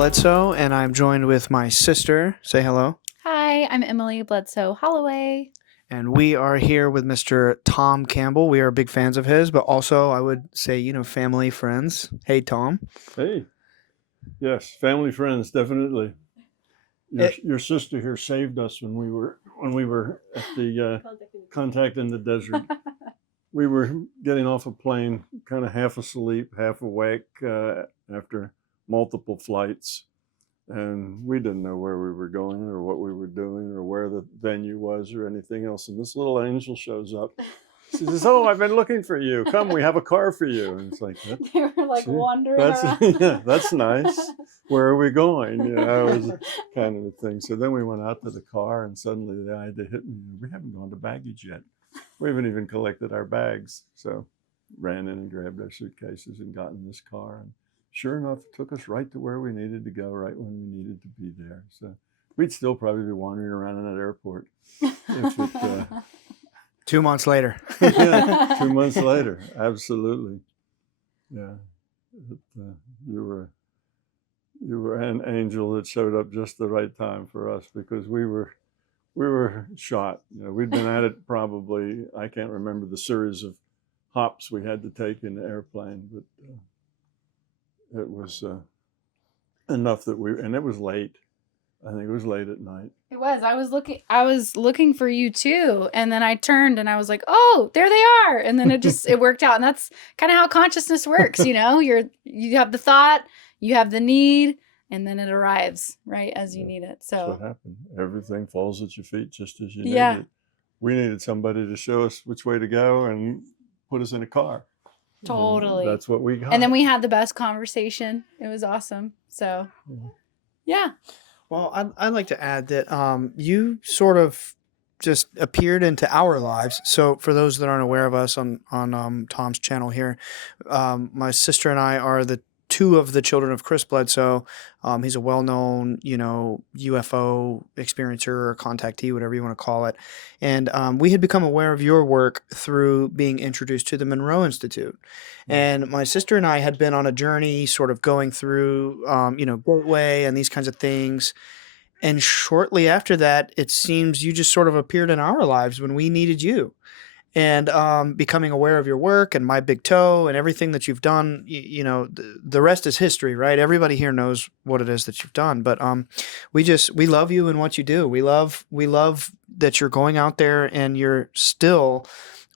Bledsoe, and I'm joined with my sister. Say hello. Hi, I'm Emily Bledsoe Holloway. And we are here with Mr. Tom Campbell. We are big fans of his, but also I would say, family, friends. Hey, Tom. Hey, yes, family, friends, definitely. Your sister here saved us when we were at the contact in the desert. We were getting off a plane, kind of half asleep, half awake after multiple flights, and we didn't know where we were going or what we were doing or where the venue was or anything else. And this little angel shows up. She says, "Oh, I've been looking for you. Come, we have a car for you." And it's like, they were like wandering around. Yeah, that's nice. Where are we going? It was kind of a thing. So then we went out to the car, and suddenly the idea hit me: we haven't gone to baggage yet. We haven't even collected our bags. So ran in and grabbed our suitcases and got in this car. And sure enough, it took us right to where we needed to go, right when we needed to be there. So we'd still probably be wandering around in that airport if it. 2 months later. Yeah, 2 months later, absolutely. Yeah, you were an angel that showed up just the right time for us because we were shot. We'd been at it probably, I can't remember the series of hops we had to take in the airplane, but it was enough that and it was late. I think it was late at night. It was. I was looking for you too, and then I turned and I was like, "Oh, there they are!" And then it worked out, and that's kind of how consciousness works. You have the thought, you have the need, and then it arrives right as you need it. So that's what happened. Everything falls at your feet just as you need it. We needed somebody to show us which way to go and put us in a car. Totally. And that's what we got. And then we had the best conversation. It was awesome. So, yeah. Well, I'd like to add that you sort of just appeared into our lives. So for those that aren't aware of us on Tom's channel here, my sister and I are the two of the children of Chris Bledsoe. He's a well-known, UFO experiencer or contactee, whatever you want to call it. And we had become aware of your work through being introduced to the Monroe Institute. And my sister and I had been on a journey sort of going through, Gateway and these kinds of things. And shortly after that, it seems you just sort of appeared in our lives when we needed you. And becoming aware of your work and My Big Toe and everything that you've done, the rest is history, right? Everybody here knows what it is that you've done. But we love you and what you do. We love that you're going out there and you're still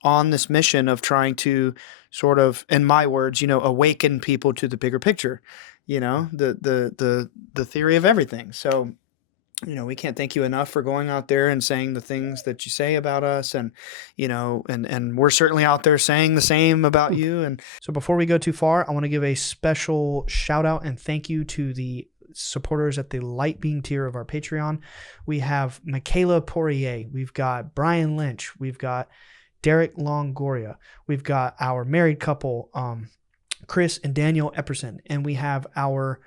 on this mission of trying to sort of, in my words, awaken people to the bigger picture, the theory of everything. So we can't thank you enough for going out there and saying the things that you say about us. And, and we're certainly out there saying the same about you. And so before we go too far, I want to give a special shout out and thank you to the supporters at the light being tier of our Patreon. We have Michaela Poirier. We've got Brian Lynch. We've got Derek Longoria. We've got our married couple, Chris and Daniel Epperson. And we have our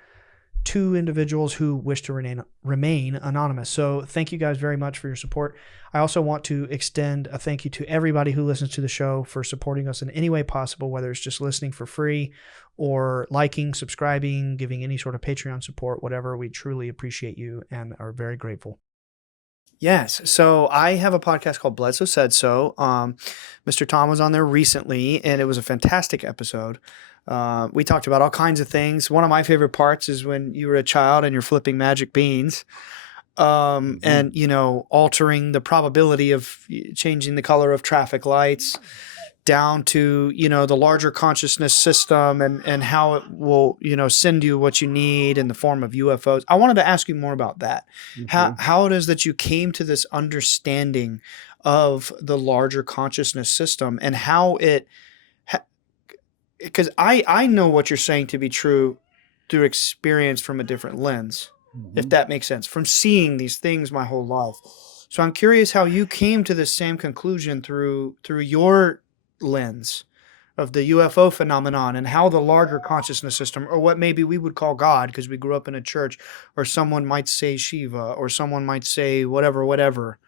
two individuals who wish to remain anonymous. So thank you guys very much for your support. I also want to extend a thank you to everybody who listens to the show for supporting us in any way possible, whether it's just listening for free or liking, subscribing, giving any sort of Patreon support, whatever. We truly appreciate you and are very grateful. Yes. So I have a podcast called Bledsoe Said So. Mr. Tom was on there recently, and it was a fantastic episode. We talked about all kinds of things. One of my favorite parts is when you were a child and you're flipping magic beans, and, altering the probability of changing the color of traffic lights down to, the larger consciousness system and how it will, send you what you need in the form of UFOs. I wanted to ask you more about that. How it is that you came to this understanding of the larger consciousness system and how it, because I know what you're saying to be true through experience from a different lens, if that makes sense, from seeing these things my whole life. So I'm curious how you came to the same conclusion through your lens of the UFO phenomenon and how the larger consciousness system, or what maybe we would call God, because we grew up in a church, or someone might say Shiva, or someone might say whatever,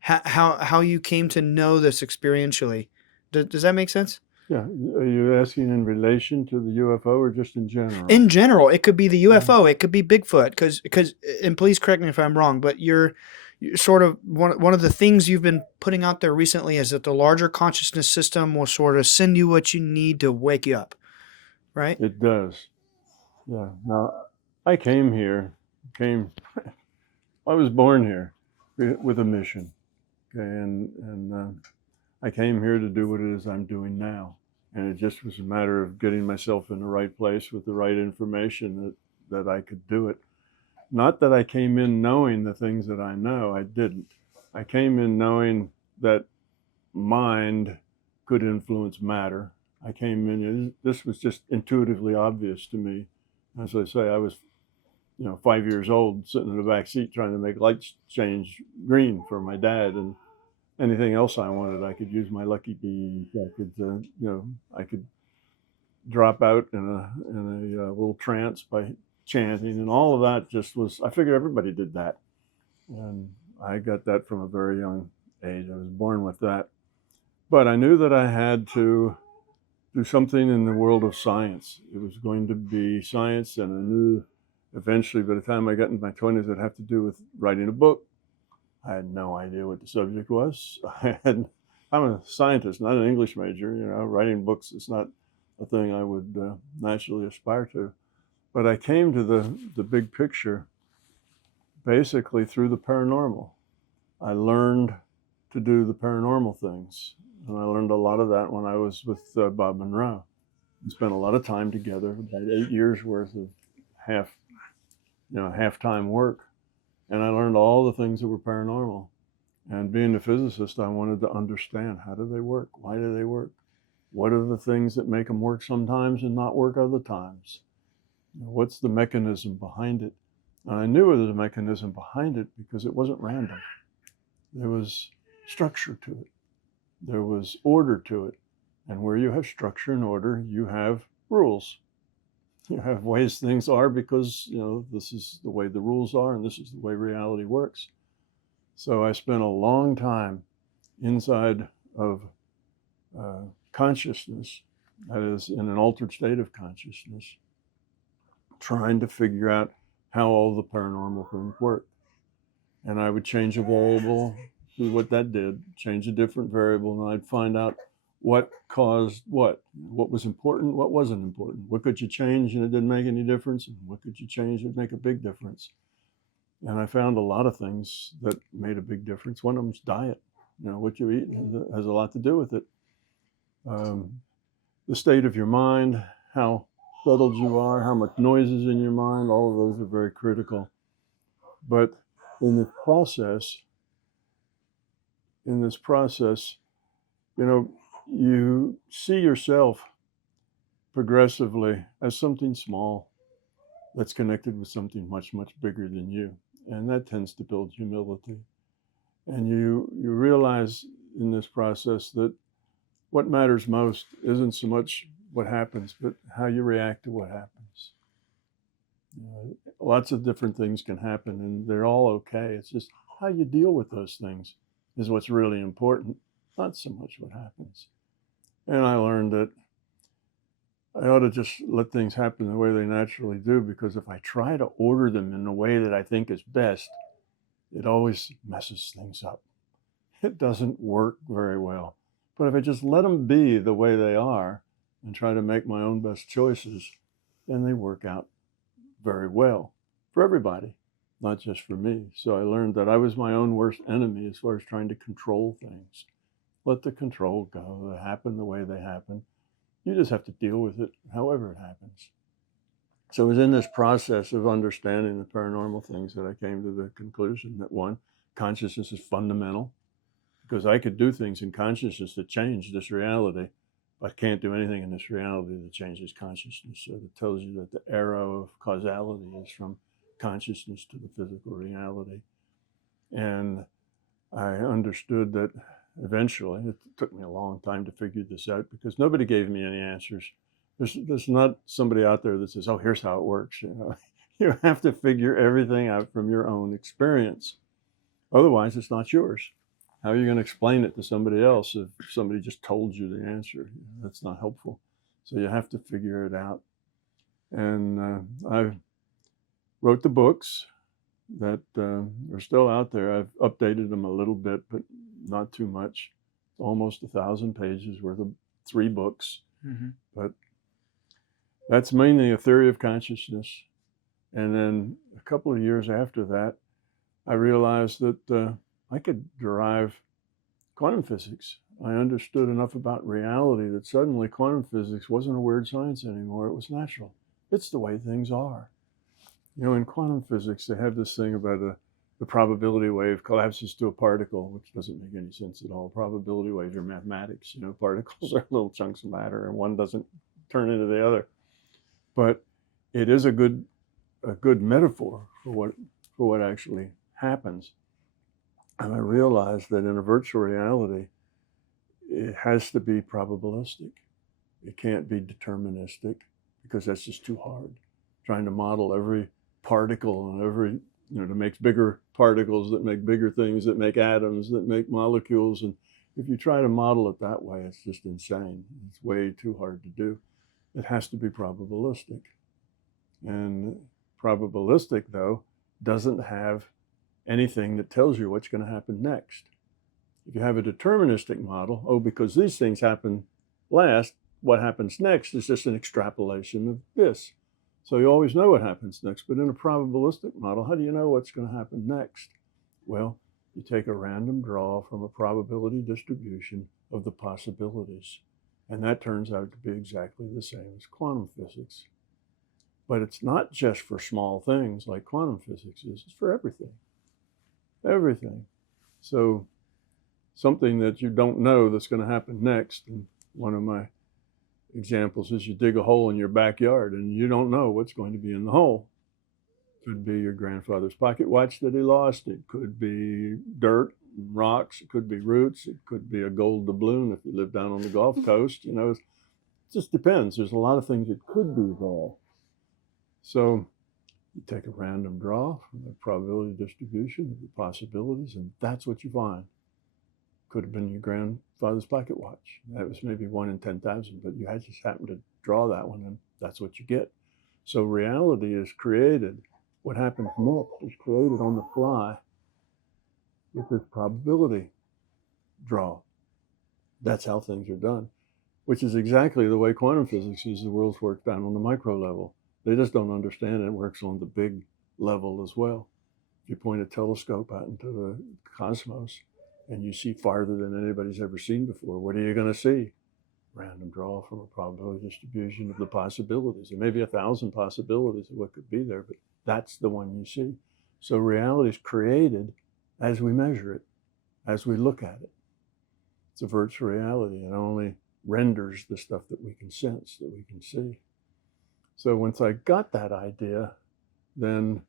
how you came to know this experientially. Does that make sense? Yeah. Are you asking in relation to the UFO or just in general? In general, it could be the UFO, it could be Bigfoot, because, and please correct me if I'm wrong, but you're sort of one of the things you've been putting out there recently is that the larger consciousness system will sort of send you what you need to wake you up, right? It does. Yeah. Now, I came here, I was born here with a mission. Okay. And I came here to do what it is I'm doing now. And it just was a matter of getting myself in the right place with the right information that I could do it. Not that I came in knowing the things that I know, I didn't. I came in knowing that mind could influence matter. I came in, this was just intuitively obvious to me. As I say, I was 5 years old, sitting in the back seat trying to make lights change green for my dad, and anything else I wanted, I could use my lucky beans. I could drop out in a little trance by chanting, and all of that just was. I figured everybody did that, and I got that from a very young age. I was born with that, but I knew that I had to do something in the world of science. It was going to be science, and I knew eventually, by the time I got in my 20s, it'd have to do with writing a book. I had no idea what the subject was. I'm a scientist, not an English major. Writing books is not a thing I would naturally aspire to. But I came to the big picture basically through the paranormal. I learned to do the paranormal things. And I learned a lot of that when I was with Bob Monroe. We spent a lot of time together, about 8 years worth of half-time work. And I learned all the things that were paranormal. And being a physicist, I wanted to understand, how do they work? Why do they work? What are the things that make them work sometimes and not work other times? What's the mechanism behind it? And I knew there was a mechanism behind it because it wasn't random. There was structure to it. There was order to it. And where you have structure and order, you have rules. You have ways things are because, this is the way the rules are and this is the way reality works. So I spent a long time inside of consciousness, that is, in an altered state of consciousness, trying to figure out how all the paranormal things work. And I would change a variable, see what that did, change a different variable, and I'd find out what caused what was important, what wasn't important, what could you change and it didn't make any difference, and what could you change and it'd make a big difference. And I found a lot of things that made a big difference. One of them's diet. What you eat has a lot to do with it. The state of your mind, how settled you are, how much noise is in your mind, all of those are very critical. But in this process, you see yourself progressively as something small that's connected with something much, much bigger than you. And that tends to build humility. And you realize in this process that what matters most isn't so much what happens, but how you react to what happens. Lots of different things can happen and they're all okay. It's just how you deal with those things is what's really important, not so much what happens. And I learned that I ought to just let things happen the way they naturally do, because if I try to order them in the way that I think is best, it always messes things up. It doesn't work very well. But if I just let them be the way they are and try to make my own best choices, then they work out very well for everybody, not just for me. So I learned that I was my own worst enemy as far as trying to control things. Let the control go. They happen the way they happen. You just have to deal with it however it happens. So it was in this process of understanding the paranormal things that I came to the conclusion that, one, consciousness is fundamental, because I could do things in consciousness that change this reality, but can't do anything in this reality that changes consciousness. So it tells you that the arrow of causality is from consciousness to the physical reality. And I understood that eventually. It took me a long time to figure this out because nobody gave me any answers. There's not somebody out there that says, oh, here's how it works. You have to figure everything out from your own experience. Otherwise, it's not yours. How are you going to explain it to somebody else if somebody just told you the answer? That's not helpful. So you have to figure it out. And I wrote the books that are still out there. I've updated them a little bit, but not too much. Almost 1,000 pages worth of 3 books. Mm-hmm. But that's mainly a theory of consciousness. And then a couple of years after that, I realized that I could derive quantum physics. I understood enough about reality that suddenly quantum physics wasn't a weird science anymore. It was natural. It's the way things are. You know, in quantum physics, they have this thing about the probability wave collapses to a particle, which doesn't make any sense at all. Probability waves are mathematics. You know, particles are little chunks of matter, and one doesn't turn into the other. But it is a good metaphor for what actually happens. And I realized that in a virtual reality, it has to be probabilistic. It can't be deterministic, because that's just too hard. Trying to model every particle and every, to make bigger particles that make bigger things, that make atoms, that make molecules. And if you try to model it that way, it's just insane. It's way too hard to do. It has to be probabilistic. And probabilistic, though, doesn't have anything that tells you what's going to happen next. If you have a deterministic model, because these things happen last, what happens next is just an extrapolation of this. So you always know what happens next. But in a probabilistic model, how do you know what's going to happen next? Well, you take a random draw from a probability distribution of the possibilities. And that turns out to be exactly the same as quantum physics. But it's not just for small things like quantum physics is. It's for everything. Everything. So something that you don't know that's going to happen next, and one of my examples is you dig a hole in your backyard and you don't know what's going to be in the hole. It could be your grandfather's pocket watch that he lost. It could be dirt, rocks. It could be roots. It could be a gold doubloon if you live down on the Gulf Coast. It just depends. There's a lot of things that could be there. So you take a random draw from the probability distribution of the possibilities, and that's what you find. Could have been your grandfather's pocket watch. That was maybe 1 in 10,000, but you had just happened to draw that one, and that's what you get. So reality is created. What happens next is created on the fly with this probability draw. That's how things are done, which is exactly the way quantum physics is the world's work down on the micro level. They just don't understand it works on the big level as well. If you point a telescope out into the cosmos and you see farther than anybody's ever seen before, what are you going to see? Random draw from a probability distribution of the possibilities. There may be 1,000 possibilities of what could be there, but that's the one you see. So reality is created as we measure it, as we look at it. It's a virtual reality. It only renders the stuff that we can sense, that we can see. So once I got that idea, then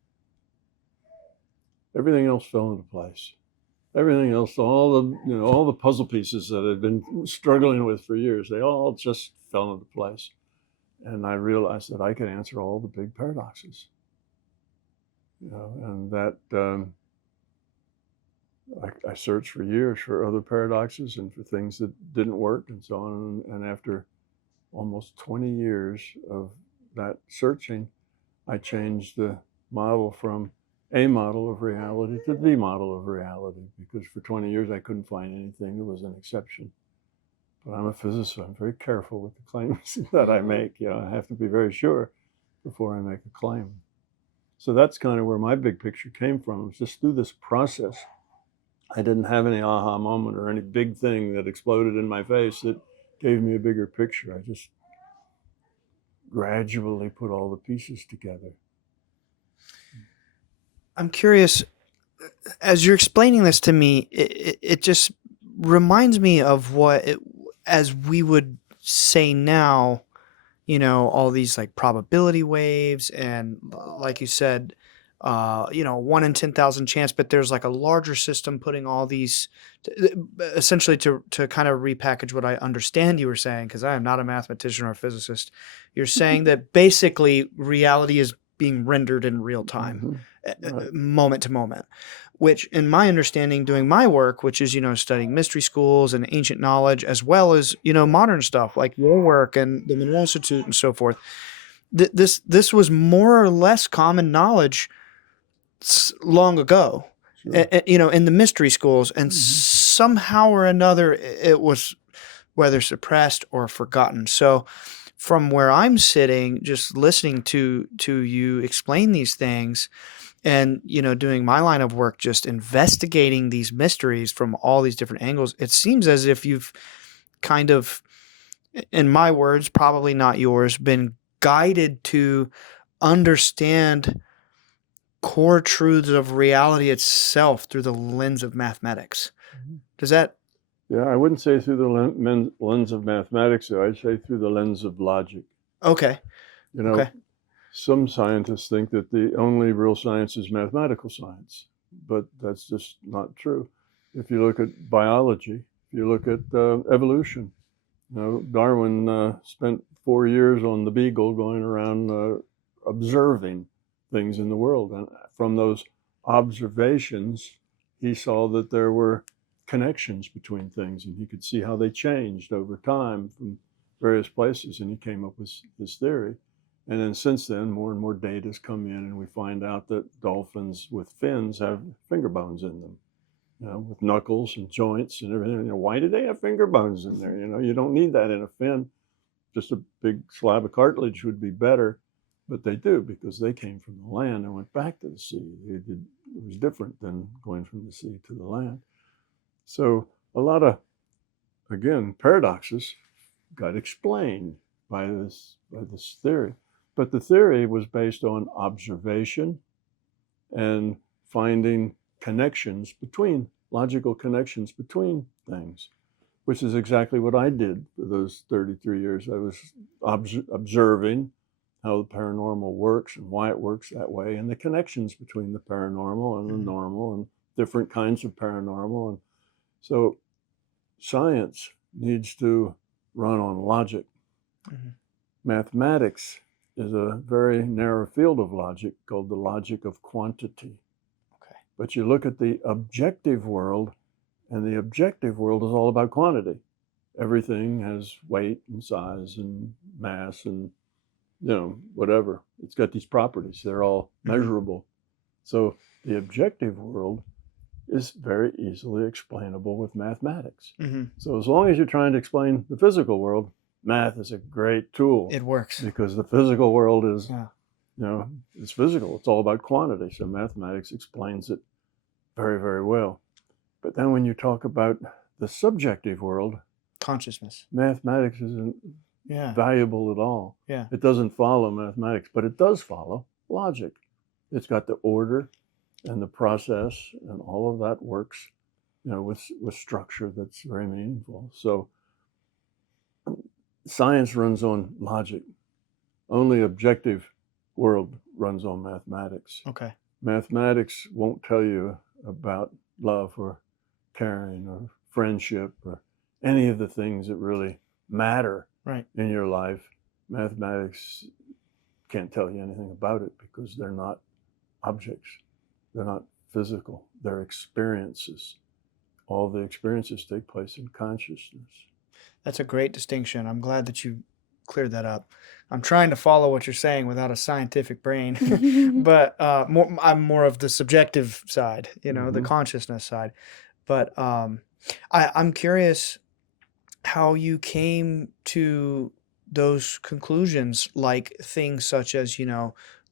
everything else fell into place. Everything else, all the puzzle pieces that I'd been struggling with for years, they all just fell into place. And I realized that I could answer all the big paradoxes. And that I searched for years for other paradoxes and for things that didn't work and so on. And after almost 20 years of that searching, I changed the model from a model of reality to the model of reality, because for 20 years I couldn't find anything that was an exception. But I'm a physicist, so I'm very careful with the claims that I make. I have to be very sure before I make a claim. So that's kind of where my big picture came from. It was just through this process. I didn't have any aha moment or any big thing that exploded in my face that gave me a bigger picture. I just gradually put all the pieces together. I'm curious, as you're explaining this to me, it just reminds me of as we would say now, all these like probability waves and like you said, 1 in 10,000 chance, but there's like a larger system putting all these essentially to kind of repackage what I understand you were saying, because I am not a mathematician or a physicist. You're saying that basically reality is being rendered in real time. Mm-hmm. Right. moment to moment, which in my understanding, doing my work, which is, studying mystery schools and ancient knowledge, as well as, modern stuff like your work and the Monroe Institute and so forth, this was more or less common knowledge long ago, Sure. in the mystery schools, and Mhm. somehow or another it was whether suppressed or forgotten. So from where I'm sitting, just listening to you explain these things, and doing my line of work, just investigating these mysteries from all these different angles, it seems as if you've kind of, in my words, probably not yours, been guided to understand core truths of reality itself through the lens of mathematics. Does that? Yeah, I wouldn't say through the lens of mathematics, though. I'd say through the lens of logic. Okay. You know, Okay. some scientists think that the only real science is mathematical science, but that's just not true. If you look at biology, if you look at evolution, Darwin spent 4 years on the Beagle going around observing things in the world. And from those observations, he saw that there were connections between things, and he could see how they changed over time from various places, and he came up with this theory. And then since then, more and more data has come in, and we find out that dolphins with fins have finger bones in them, with knuckles and joints and everything. Why do they have finger bones in there? You don't need that in a fin. Just a big slab of cartilage would be better, but they do, because they came from the land and went back to the sea. It was different than going from the sea to the land. So a lot of, again, paradoxes got explained by this theory. But the theory was based on observation and finding logical connections between things, which is exactly what I did for those 33 years. I was observing how the paranormal works and why it works that way, and the connections between the paranormal and the normal and different kinds of paranormal. And so science needs to run on logic. Mm-hmm. Mathematics is a very narrow field of logic called the logic of quantity. Okay. But you look at the objective world, and the objective world is all about quantity. Everything has weight and size and mass and, whatever. It's got these properties. They're all measurable. So the objective world is very easily explainable with mathematics. Mm-hmm. So as long as you're trying to explain the physical world, math is a great tool. It works. Because the physical world is, it's physical. It's all about quantity. So mathematics explains it very, very well. But then when you talk about the subjective world, consciousness, mathematics isn't valuable at all. Yeah. It doesn't follow mathematics, but it does follow logic. It's got the order and the process, and all of that works, with structure that's very meaningful. So science runs on logic. Only objective world runs on mathematics. Okay. Mathematics won't tell you about love or caring or friendship or any of the things that really matter in your life. Mathematics can't tell you anything about it because they're not objects. They're not physical. They're experiences. All the experiences take place in consciousness. That's a great distinction. I'm glad that you cleared that up. I'm trying to follow what you're saying without a scientific brain, but I'm more of the subjective side, the consciousness side. But I'm curious how you came to those conclusions, like things such as,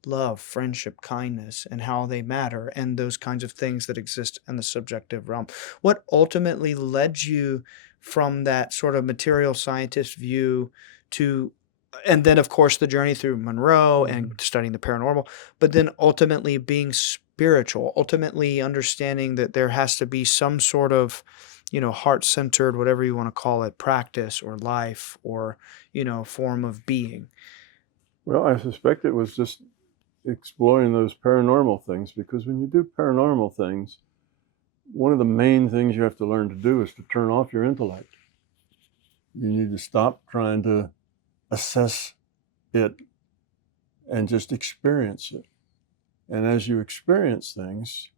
love, friendship, kindness, and how they matter, and those kinds of things that exist in the subjective realm. What ultimately led you from that sort of material scientist view to, and then of course the journey through Monroe and studying the paranormal, but then ultimately being spiritual, ultimately understanding that there has to be some sort of, heart-centered, whatever you want to call it, practice or life or, form of being? Well, I suspect it was just exploring those paranormal things, because when you do paranormal things, one of the main things you have to learn to do is to turn off your intellect. You need to stop trying to assess it and just experience it. And as you experience things,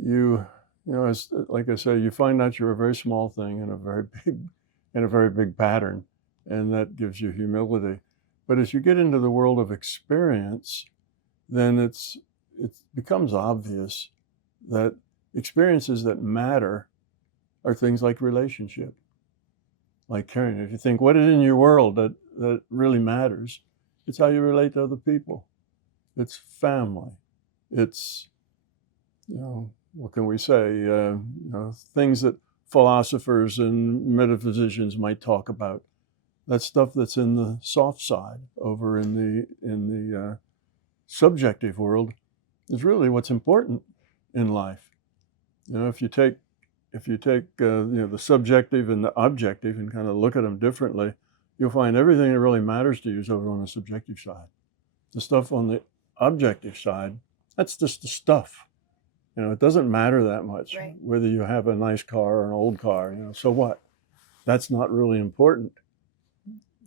you know, as like I say, you find out you're a very small thing in a very big pattern, and that gives you humility. But as you get into the world of experience, then it becomes obvious that experiences that matter are things like relationship, like caring. If you think, what is in your world that really matters, it's how you relate to other people. It's family. It's, you know, what can we say? You know, things that philosophers and metaphysicians might talk about. That's stuff that's in the soft side. Over in the subjective world is really what's important in life. You know, if you take you know, the subjective and the objective and kind of look at them differently, you'll find everything that really matters to you is over on the subjective side. The stuff on the objective side, that's just the stuff. You know, it doesn't matter that much, Right. whether you have a nice car or an old car. You know, so what? That's not really important.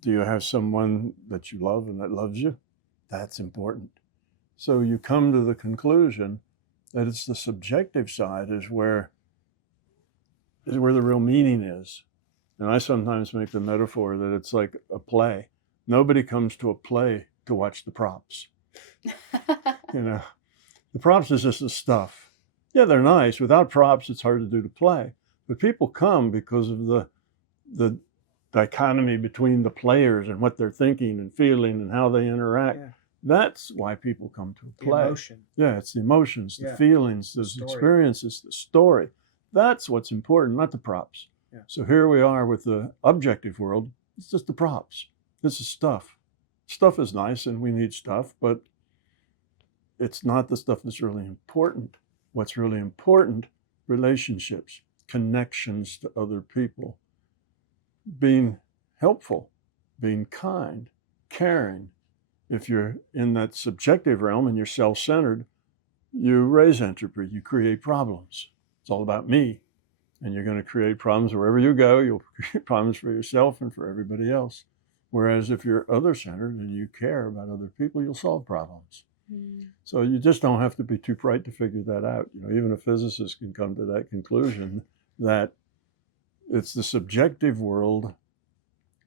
Do you have someone that you love and that loves you? That's important. So you come to the conclusion that it's the subjective side is where the real meaning is. And I sometimes make the metaphor that it's like a play. Nobody comes to a play to watch the props. You know, the props is just the stuff. Yeah, they're nice. Without props, it's hard to do the play. But people come because of the dichotomy between the players and what they're thinking and feeling and how they interact. Yeah. That's why people come to a The play. emotion. Yeah, it's the emotions, the Yeah. feelings, the story. experiences, the story. That's what's important, not the props. Yeah. So here we are with the objective world. It's just the props. This is stuff. Stuff is nice and we need stuff, but it's not the stuff that's really important. What's really important, relationships, connections to other people, being helpful, being kind, caring. If you're in that subjective realm and you're self-centered, you raise entropy, you create problems. It's all about me. And you're going to create problems wherever you go. You'll create problems for yourself and for everybody else. Whereas if you're other-centered and you care about other people, you'll solve problems. So you just don't have to be too bright to figure that out. You know, even a physicist can come to that conclusion that it's the subjective world,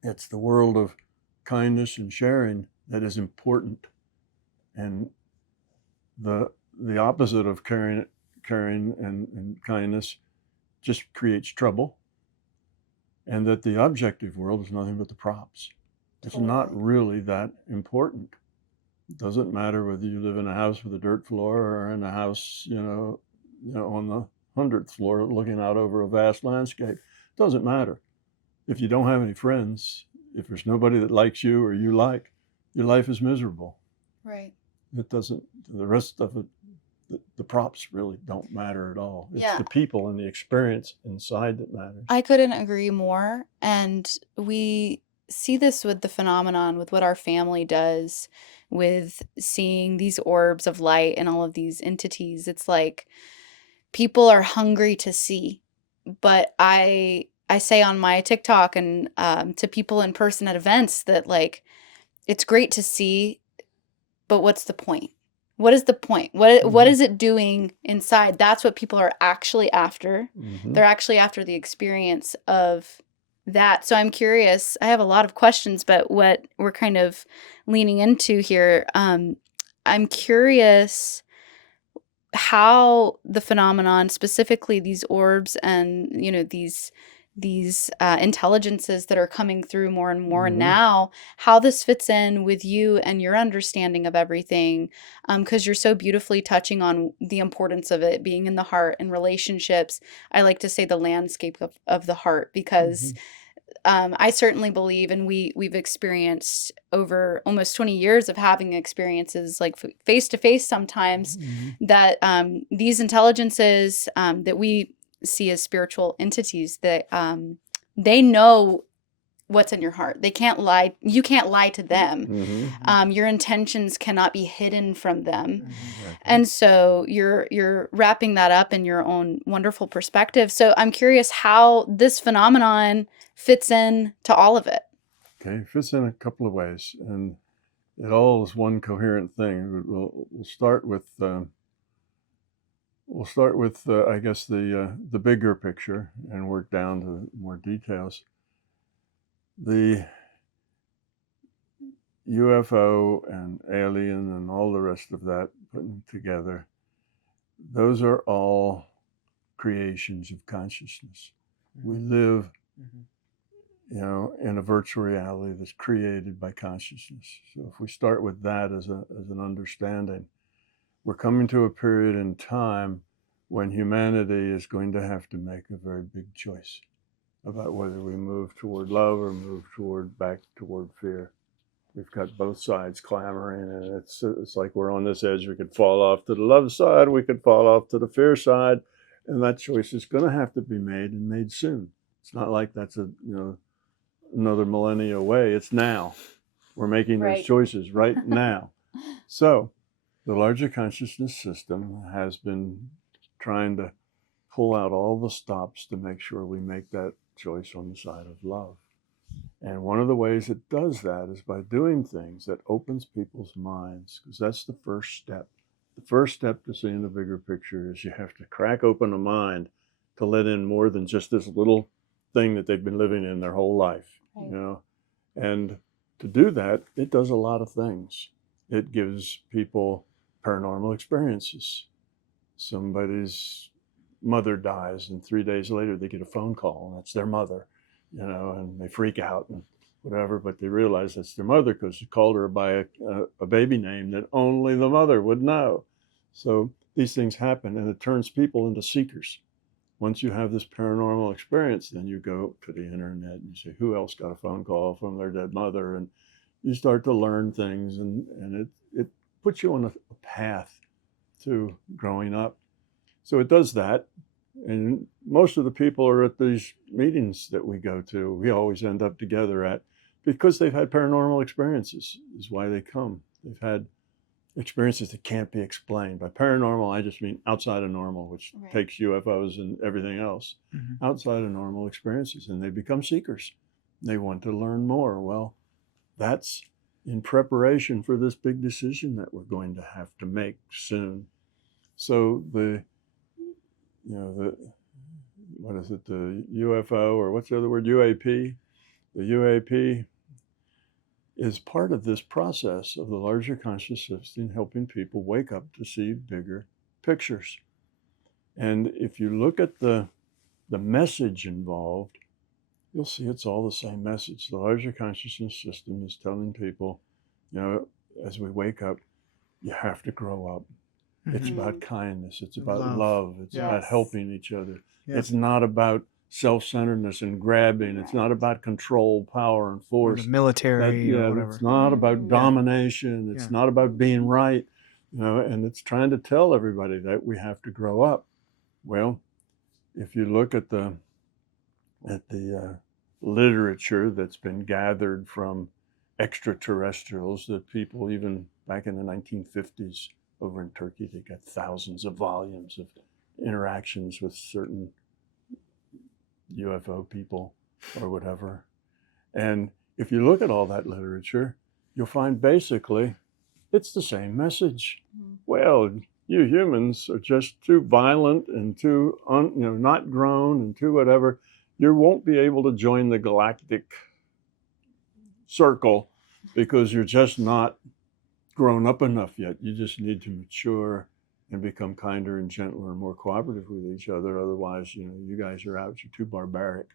it's the world of kindness and sharing that is important. And the opposite of caring and kindness just creates trouble. And that the objective world is nothing but the props. It's not really that important. It doesn't matter whether you live in a house with a dirt floor or in a house, you know, on the 100th floor looking out over a vast landscape. It doesn't matter. If you don't have any friends, if there's nobody that likes you or you like, your life is miserable. Right. It doesn't, the rest of it, the props really don't matter at all. It's Yeah. the people and the experience inside that matters. I couldn't agree more. And we see this with the phenomenon, with what our family does, with seeing these orbs of light and all of these entities. It's like people are hungry to see. But I say on my TikTok and to people in person at events that, like, it's great to see, but what's the point? What is the point? What is it doing inside? That's what people are actually after. They're actually after the experience of that. So I'm curious. I have a lot of questions, but what we're kind of leaning into here, I'm curious how the phenomenon, specifically these orbs and, you know, these intelligences that are coming through more and more now, how this fits in with you and your understanding of everything, because you're so beautifully touching on the importance of it being in the heart and relationships. I like to say the landscape of the heart, because I certainly believe, and we've experienced over almost 20 years of having experiences like face to face sometimes, that these intelligences that we see as spiritual entities, that they know what's in your heart. They can't lie. You can't lie to them. Your intentions cannot be hidden from them. And so you're wrapping that up in your own wonderful perspective. So I'm curious how this phenomenon fits in to all of it. Okay, it fits in a couple of ways. And it all is one coherent thing. We'll start with I guess the bigger picture and work down to more details. The UFO and alien and all the rest of that, putting together, those are all creations of consciousness. We live, in a virtual reality that's created by consciousness. So if we start with that as an understanding, we're coming to a period in time when humanity is going to have to make a very big choice about whether we move toward love or move back toward fear. We've got both sides clamoring, and it's like we're on this edge. We could fall off to the love side, we could fall off to the fear side, and that choice is going to have to be made, and made soon. It's not like that's another millennia away. It's now. We're making those choices right now. So the larger consciousness system has been trying to pull out all the stops to make sure we make that choice on the side of love. And one of the ways it does that is by doing things that opens people's minds, because that's the first step. The first step to seeing the bigger picture is you have to crack open a mind to let in more than just this little thing that they've been living in their whole life, And to do that, it does a lot of things. It gives people paranormal experiences. Somebody's mother dies, and 3 days later they get a phone call, and it's their mother, and they freak out and whatever, but they realize it's their mother because she called her by a baby name that only the mother would know. So these things happen, and it turns people into seekers. Once you have this paranormal experience, then you go to the internet and you say, who else got a phone call from their dead mother? And you start to learn things, and it puts you on a path to growing up. So it does that. And most of the people are at these meetings that we go to, we always end up together at, because they've had paranormal experiences, is why they come. They've had experiences that can't be explained. By paranormal, I just mean outside of normal, which takes UFOs and everything else. Outside of normal experiences, and they become seekers. They want to learn more. Well, that's in preparation for this big decision that we're going to have to make soon. So the UFO, or what's the other word, UAP? The UAP is part of this process of the larger conscious system helping people wake up to see bigger pictures. And if you look at the message involved, you'll see it's all the same message. The larger consciousness system is telling people, as we wake up, you have to grow up. It's about kindness. It's about love. It's about helping each other. It's not about self-centeredness and grabbing. It's not about control, power, and force. Or the military or whatever. It's not about domination. It's not about being right. And it's trying to tell everybody that we have to grow up. Well, if you look at the literature that's been gathered from extraterrestrials, that people even back in the 1950s, over in Turkey, they got thousands of volumes of interactions with certain UFO people or whatever. And if you look at all that literature, you'll find basically it's the same message. Well, you humans are just too violent and too not grown and too whatever. You won't be able to join the galactic circle because you're just not grown up enough yet. You just need to mature and become kinder and gentler and more cooperative with each other. Otherwise, you guys are out. You're too barbaric.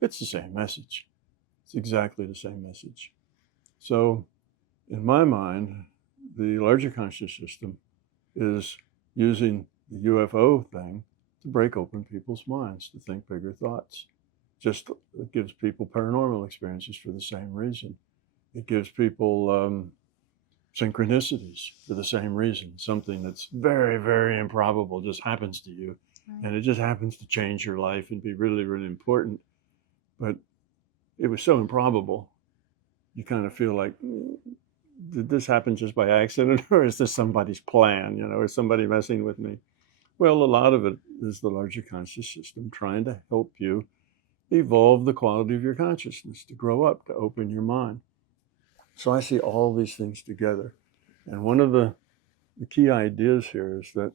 It's the same message. It's exactly the same message. So in my mind, the larger conscious system is using the UFO thing to break open people's minds, to think bigger thoughts. Just it gives people paranormal experiences for the same reason. It gives people synchronicities for the same reason. Something that's very, very improbable just happens to you, and it just happens to change your life and be really, really important. But it was so improbable, you kind of feel like, did this happen just by accident, or is this somebody's plan? Is somebody messing with me? Well, a lot of it is the larger conscious system trying to help you evolve the quality of your consciousness, to grow up, to open your mind. So I see all these things together. And one of the key ideas here is that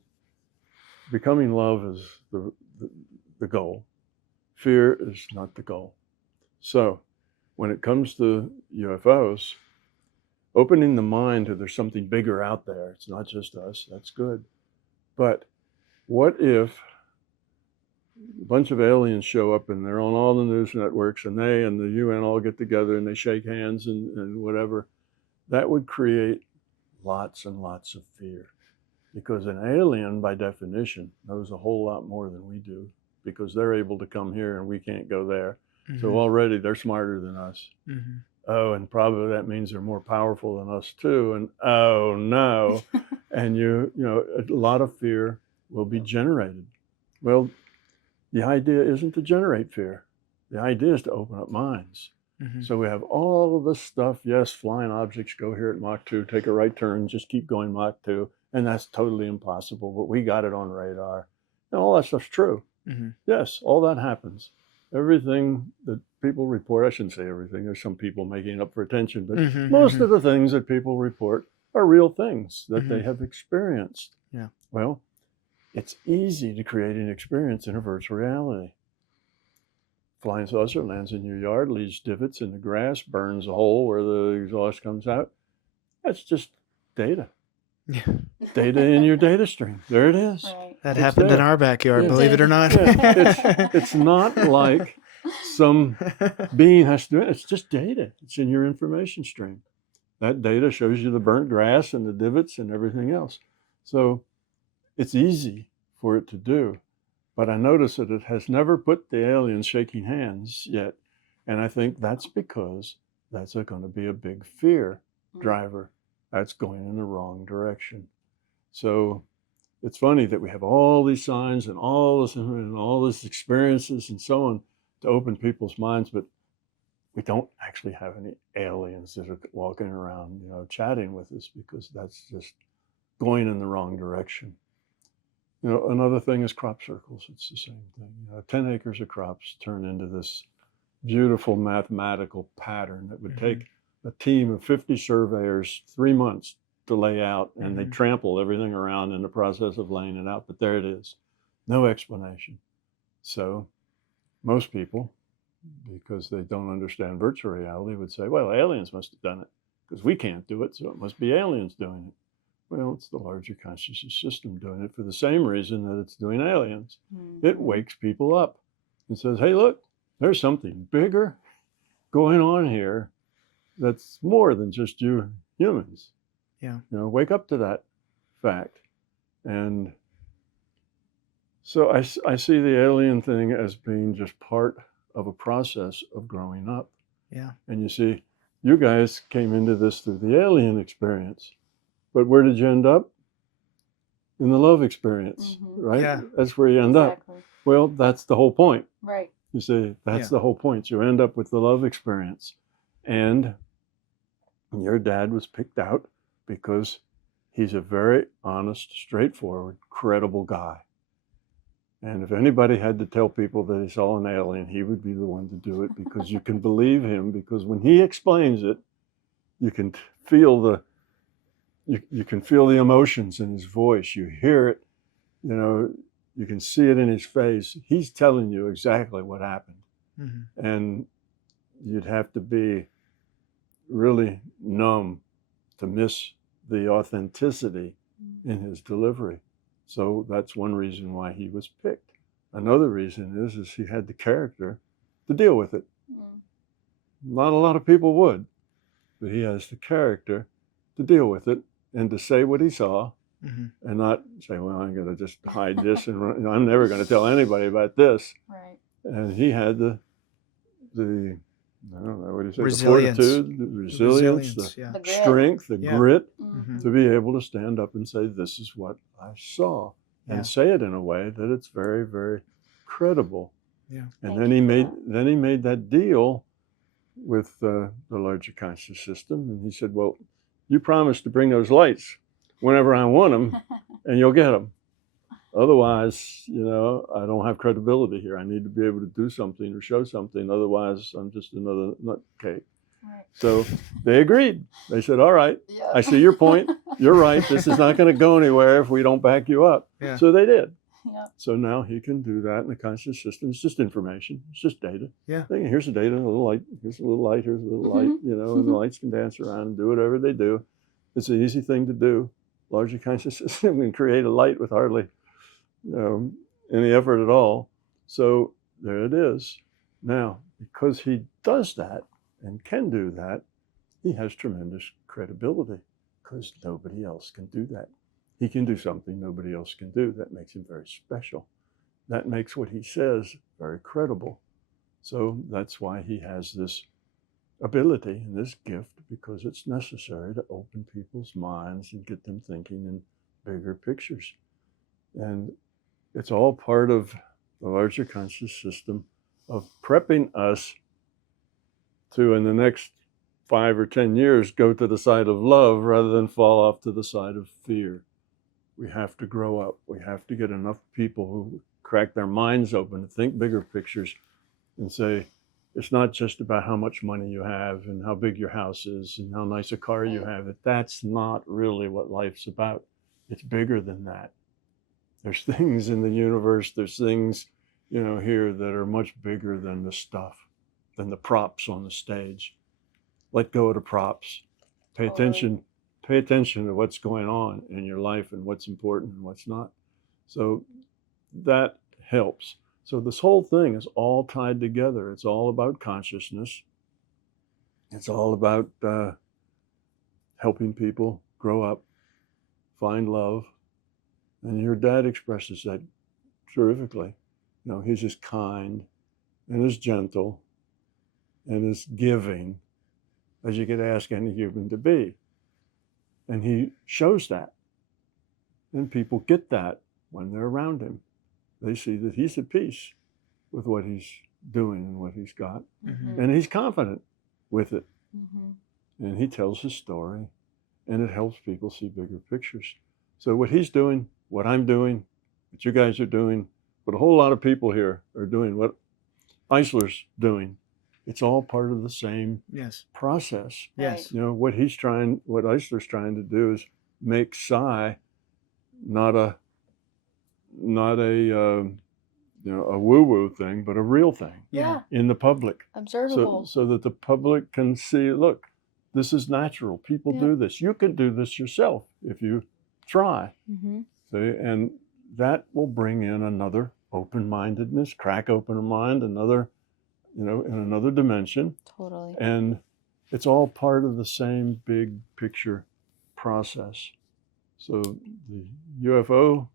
becoming love is the goal. Fear is not the goal. So when it comes to UFOs, opening the mind to there's something bigger out there. It's not just us. That's good. But what if a bunch of aliens show up and they're on all the news networks and they and the UN all get together and they shake hands and whatever? That would create lots and lots of fear, because an alien by definition knows a whole lot more than we do, because they're able to come here and we can't go there. Mm-hmm. So already they're smarter than us. Mm-hmm. Oh, and probably that means they're more powerful than us too. And oh no. And you know, a lot of fear will be generated. Well, the idea isn't to generate fear. The idea is to open up minds. Mm-hmm. So we have all of this stuff. Yes, flying objects go here at Mach 2, take a right turn, just keep going Mach 2. And that's totally impossible, but we got it on radar. And all that stuff's true. Mm-hmm. Yes, all that happens. Everything that people report, I shouldn't say everything, there's some people making it up for attention, but Mm-hmm. most Mm-hmm. of the things that people report are real things that Mm-hmm. they have experienced. Yeah. Well, it's easy to create an experience in a virtual reality. Flying saucer lands in your yard, leaves divots in the grass, burns a hole where the exhaust comes out. That's just data. Yeah. Data in your data stream. There it is. Right. That It's happened there. in our backyard, Yeah. believe it or not. Yeah. It's not like some being has to do it. It's just data. It's in your information stream. That data shows you the burnt grass and the divots and everything else. So it's easy for it to do. But I notice that it has never put the aliens shaking hands yet. And I think that's because that's going to be a big fear driver. That's going in the wrong direction. So it's funny that we have all these signs and all this experiences and so on to open people's minds, but we don't actually have any aliens that are walking around, chatting with us, because that's just going in the wrong direction. Another thing is crop circles. It's the same thing. 10 acres of crops turn into this beautiful mathematical pattern that would take a team of 50 surveyors 3 months to lay out, and they trample everything around in the process of laying it out. But there it is. No explanation. So most people, because they don't understand virtual reality, would say, well, aliens must have done it because we can't do it, so it must be aliens doing it. Well, it's the larger consciousness system doing it for the same reason that it's doing aliens. Mm-hmm. It wakes people up and says, hey, look, there's something bigger going on here that's more than just you humans. Yeah. Wake up to that fact. And so I see the alien thing as being just part of a process of growing up. Yeah. And you see, you guys came into this through the alien experience. But where did you end up? In the love experience, right? Yeah. That's where you end up. Well, that's the whole point. Right. You see, that's the whole point. You end up with the love experience. And your dad was picked out because he's a very honest, straightforward, credible guy. And if anybody had to tell people that he saw an alien, he would be the one to do it, because you can believe him, because when he explains it, you can feel you can feel the emotions in his voice. You hear it, you can see it in his face. He's telling you exactly what happened. Mm-hmm. And you'd have to be really numb to miss the authenticity in his delivery. So that's one reason why he was picked. Another reason is he had the character to deal with it. Not a lot of people would, but he has the character to deal with it and to say what he saw, and not say, well, I'm going to just hide this and run. I'm never going to tell anybody about this. Right. And he had the I don't know what he said, resilience. the fortitude, the resilience, the strength, the grit to be able to stand up and say, this is what I saw, and say it in a way that it's very, very credible. Yeah. And then he made that deal with the larger conscious system, and he said, well, you promised to bring those lights whenever I want them, and you'll get them. Otherwise, I don't have credibility here. I need to be able to do something or show something. Otherwise, I'm just another nutcase. Right. So they agreed. They said, all right, Yeah. I see your point. You're right. This is not going to go anywhere if we don't back you up. Yeah. So they did. Yeah. So now he can do that in the conscious system. It's just information. It's just data. Yeah. Here's the data, a little light, here's a little light, here's a little light, you know, and the lights can dance around and do whatever they do. It's an easy thing to do. Largely conscious system can create a light with hardly any effort at all. So there it is. Now, because he does that and can do that, he has tremendous credibility because nobody else can do that. He can do something nobody else can do. That makes him very special. That makes what he says very credible. So that's why he has this ability and this gift, because it's necessary to open people's minds and get them thinking in bigger pictures. And it's all part of the larger conscious system of prepping us to, in the next 5 or 10 years, go to the side of love rather than fall off to the side of fear. We have to grow up. We have to get enough people who crack their minds open to think bigger pictures and say, it's not just about how much money you have and how big your house is and how nice a car you have. That's not really what life's about. It's bigger than that. There's things in the universe, there's things, here that are much bigger than the stuff, than the props on the stage. Let go of the props. Pay attention to what's going on in your life and what's important and what's not. So that helps. So this whole thing is all tied together. It's all about consciousness. It's all about helping people grow up, find love. And your dad expresses that terrifically. He's just kind and is gentle and is giving as you could ask any human to be. And he shows that. And people get that when they're around him. They see that he's at peace with what he's doing and what he's got. Mm-hmm. And he's confident with it. Mm-hmm. And he tells his story, and it helps people see bigger pictures. So what he's doing, what I'm doing, what you guys are doing, what a whole lot of people here are doing, what Eisler's doing, it's all part of the same process. Yes. What Eisler's trying to do is make Psi not a woo-woo thing, but a real thing. Yeah. In the public. Observable. So that the public can see, look, this is natural. People do this. You can do this yourself if you try. Mm-hmm. See, and that will bring in another open-mindedness, crack open a mind, another, in another dimension. Totally. And it's all part of the same big picture process. So the UFO,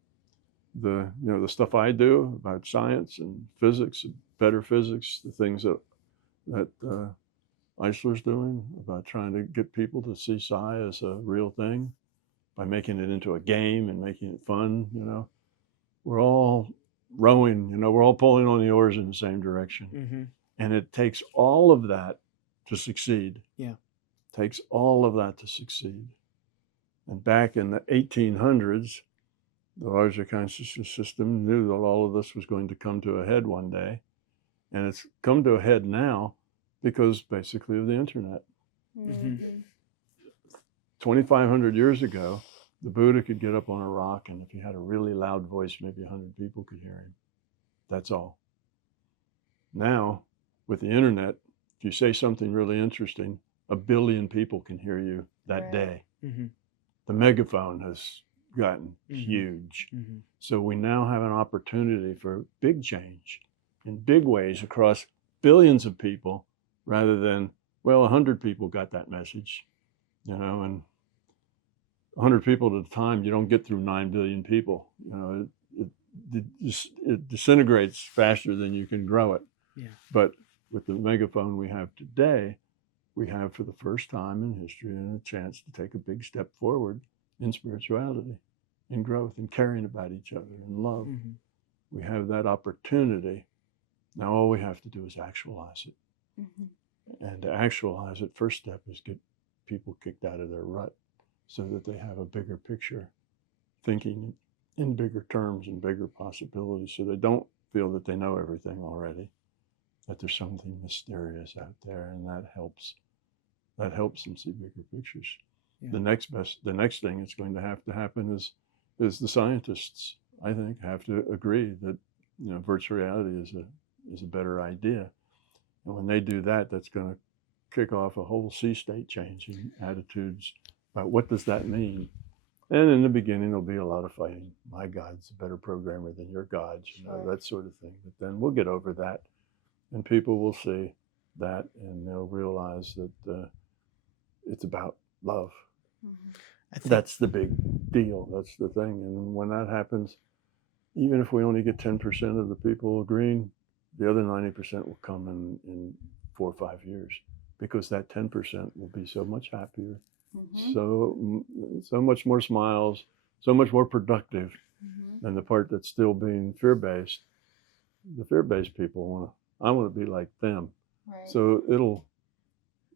the stuff I do about science and physics, and better physics, the things that Eisler's doing about trying to get people to see Psi as a real thing by making it into a game and making it fun, we're all rowing, we're all pulling on the oars in the same direction. Mm-hmm. And it takes all of that to succeed. Yeah. It takes all of that to succeed. And back in the 1800s, the larger consciousness system knew that all of this was going to come to a head one day. And it's come to a head now because basically of the internet. Mm-hmm. 2,500 years ago, the Buddha could get up on a rock, and if he had a really loud voice, maybe 100 people could hear him. That's all. Now, with the internet, if you say something really interesting, 1 billion people can hear you that day. Mm-hmm. The megaphone has gotten huge. Mm-hmm. So we now have an opportunity for big change in big ways across billions of people rather than, 100 people got that message, and 100 people at a time, you don't get through 9 billion people. It disintegrates faster than you can grow it. Yeah. But with the megaphone we have today, we have for the first time in history a chance to take a big step forward in spirituality, in growth, in caring about each other, in love. Mm-hmm. We have that opportunity. Now all we have to do is actualize it. Mm-hmm. And to actualize it, first step is get people kicked out of their rut so that they have a bigger picture, thinking in bigger terms and bigger possibilities, so they don't feel that they know everything already, that there's something mysterious out there, and that helps that helps them see bigger pictures. Yeah. The next thing that's going to happen is the scientists, I think, have to agree that, you know, virtual reality is a better idea. And when they do that, that's going to kick off a whole sea state change in attitudes about what does that mean. And in the beginning, there'll be a lot of fighting. My God's a better programmer than your God's, you know, that sort of thing. But then we'll get over that, and people will see that, and they'll realize that it's about love. I think That's the big deal. That's the thing. And when that happens, even if we only get 10% of the people agreeing, the other 90% will come in 4 or 5 years, because that 10% will be so much happier, so much more smiles, so much more productive than the part that's still being fear-based. The fear-based people I want to be like them. Right. So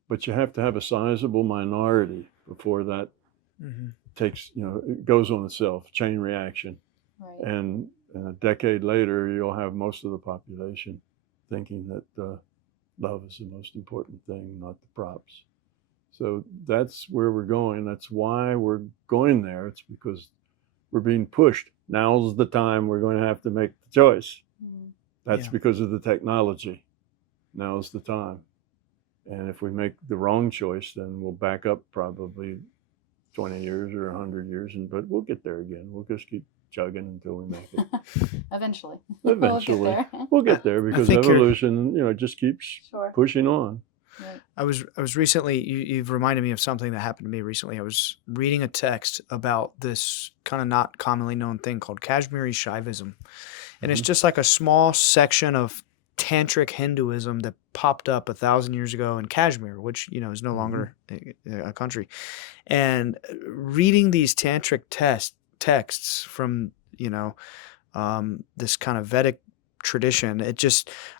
but you have to have a sizable minority before that takes, you know, it goes on itself, chain reaction. Right. And a decade later, you'll have most of the population thinking that love is the most important thing, not the props. So that's where we're going. That's why we're going there. It's because we're being pushed. Now's the time we're going to have to make the choice. That's because of the technology. Now's the time. And if we make the wrong choice, then we'll back up probably 20 years or 100 years, but we'll get there again. We'll just keep chugging until we make it. Eventually. Eventually. We'll get there because evolution, you know, just keeps pushing on. Right. I was recently, you've reminded me of something that happened to me recently. I was reading a text about this kind of not commonly known thing called Kashmiri Shaivism. And it's just like a small section of tantric Hinduism that popped up 1,000 years ago in Kashmir, which, you know, is no longer a country. And reading these tantric texts from, you know, this kind of Vedic tradition,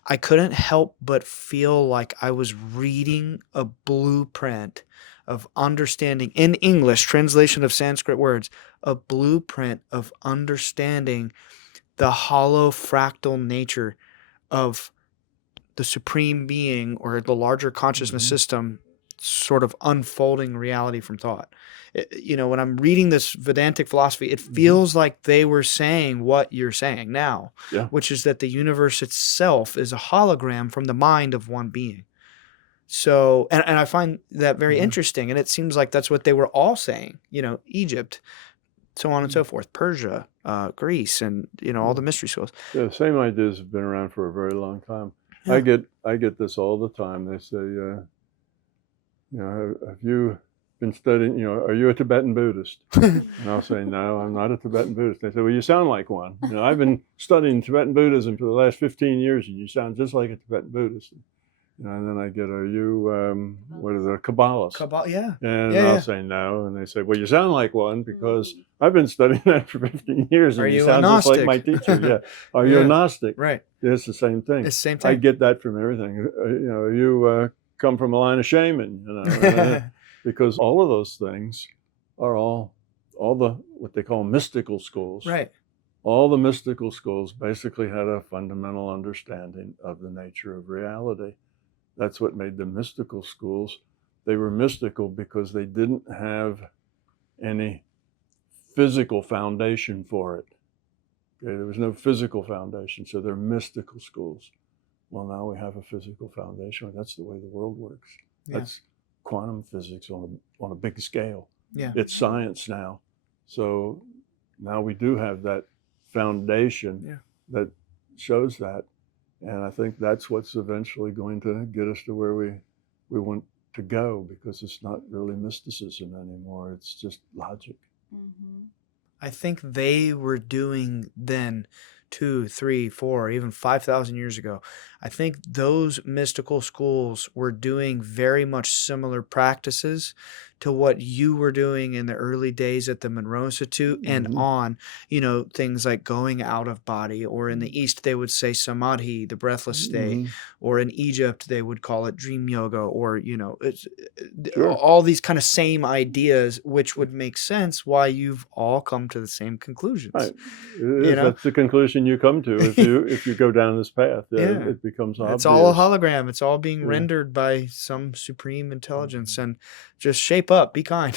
I couldn't help but feel like I was reading a blueprint of understanding, in English, translation of Sanskrit words, a blueprint of understanding the hollow fractal nature of the supreme being or the larger consciousness system sort of unfolding reality from thought. You know, when I'm reading this Vedantic philosophy, it feels like they were saying what you're saying now, which is that the universe itself is a hologram from the mind of one being. So, and I find that very interesting. And it seems like that's what they were all saying, you know, Egypt, so on and so forth, Persia, Greece, and, you know, all the mystery schools. Yeah, the same ideas have been around for a very long time. I get this all the time. They say, you know, have you been studying, you know, are you a Tibetan Buddhist? And I'll say, no, I'm not a Tibetan Buddhist. They say, well, you sound like one. You know, I've been studying Tibetan Buddhism for the last 15 years, and you sound just like a Tibetan Buddhist. You know, and then I get, are you, what are the Kabbalists? And I'll say no. And they say, well, you sound like one because I've been studying that for 15 years. And you sound just like my teacher. Are you a Gnostic? Right. It's the same thing. It's the same thing. I get that from everything. You know, you come from a line of shaman, you know, because all of those things are all the, what they call mystical schools. Right. All the mystical schools basically had a fundamental understanding of the nature of reality. That's what made them mystical schools. They were mystical because they didn't have any physical foundation for it. Okay, there was no physical foundation, so they're mystical schools. Well, now we have a physical foundation. That's the way the world works. That's quantum physics on a big scale. It's science now. So now we do have that foundation that shows that. And I think that's what's eventually going to get us to where we want to go, because it's not really mysticism anymore. It's just logic. I think they were doing then 2, 3, 4, even 5,000 years ago. I think those mystical schools were doing very much similar practices to what you were doing in the early days at the Monroe Institute and on, things like going out of body, or in the East, they would say samadhi, the breathless state, or in Egypt, they would call it dream yoga, or, Sure. all these kind of same ideas, which would make sense why you've all come to the same conclusions. Right. That's the conclusion you come to if you go down this path. Yeah. It becomes obvious. It's all a hologram. It's all being rendered by some supreme intelligence. And just shape up, be kind.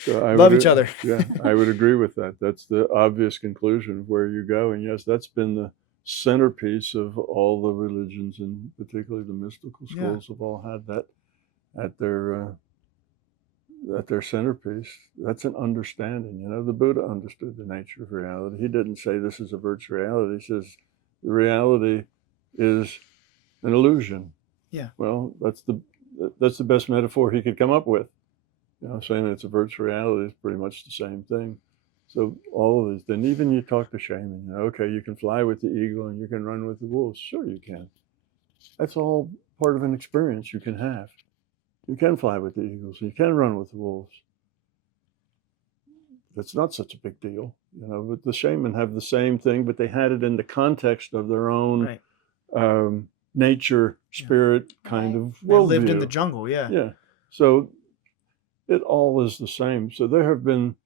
So love each other. Yeah, I would agree with that. That's the obvious conclusion of where you go. And yes, that's been the centerpiece of all the religions, and particularly the mystical schools have all had that at their centerpiece. That's an understanding. The Buddha understood the nature of reality. He didn't say this is a virtual reality. He says the reality is an illusion. Yeah. Well, that's the best metaphor he could come up with. Saying that it's a virtual reality is pretty much the same thing. So all of these, then even you talk to shaman, okay, you can fly with the eagle and you can run with the wolves. Sure you can. That's all part of an experience you can have. You can fly with the eagles, you can run with the wolves. That's not such a big deal, but the shaman have the same thing, but they had it in the context of their own nature, spirit kind of worldview. They lived in the jungle, Yeah. So it all is the same. So there have been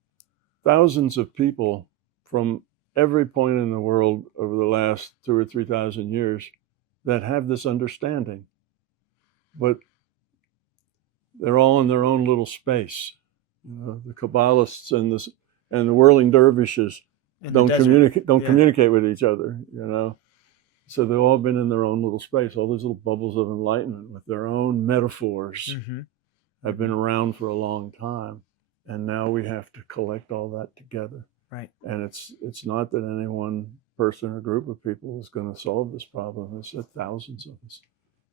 thousands of people from every point in the world over the last 2,000 or 3,000 years that have this understanding. But they're all in their own little space. The Kabbalists and the whirling dervishes don't communicate with each other. So they've all been in their own little space. All those little bubbles of enlightenment with their own metaphors have been around for a long time, and now we have to collect all that together. Right. And it's not that any one person or group of people is going to solve this problem. It's thousands of us.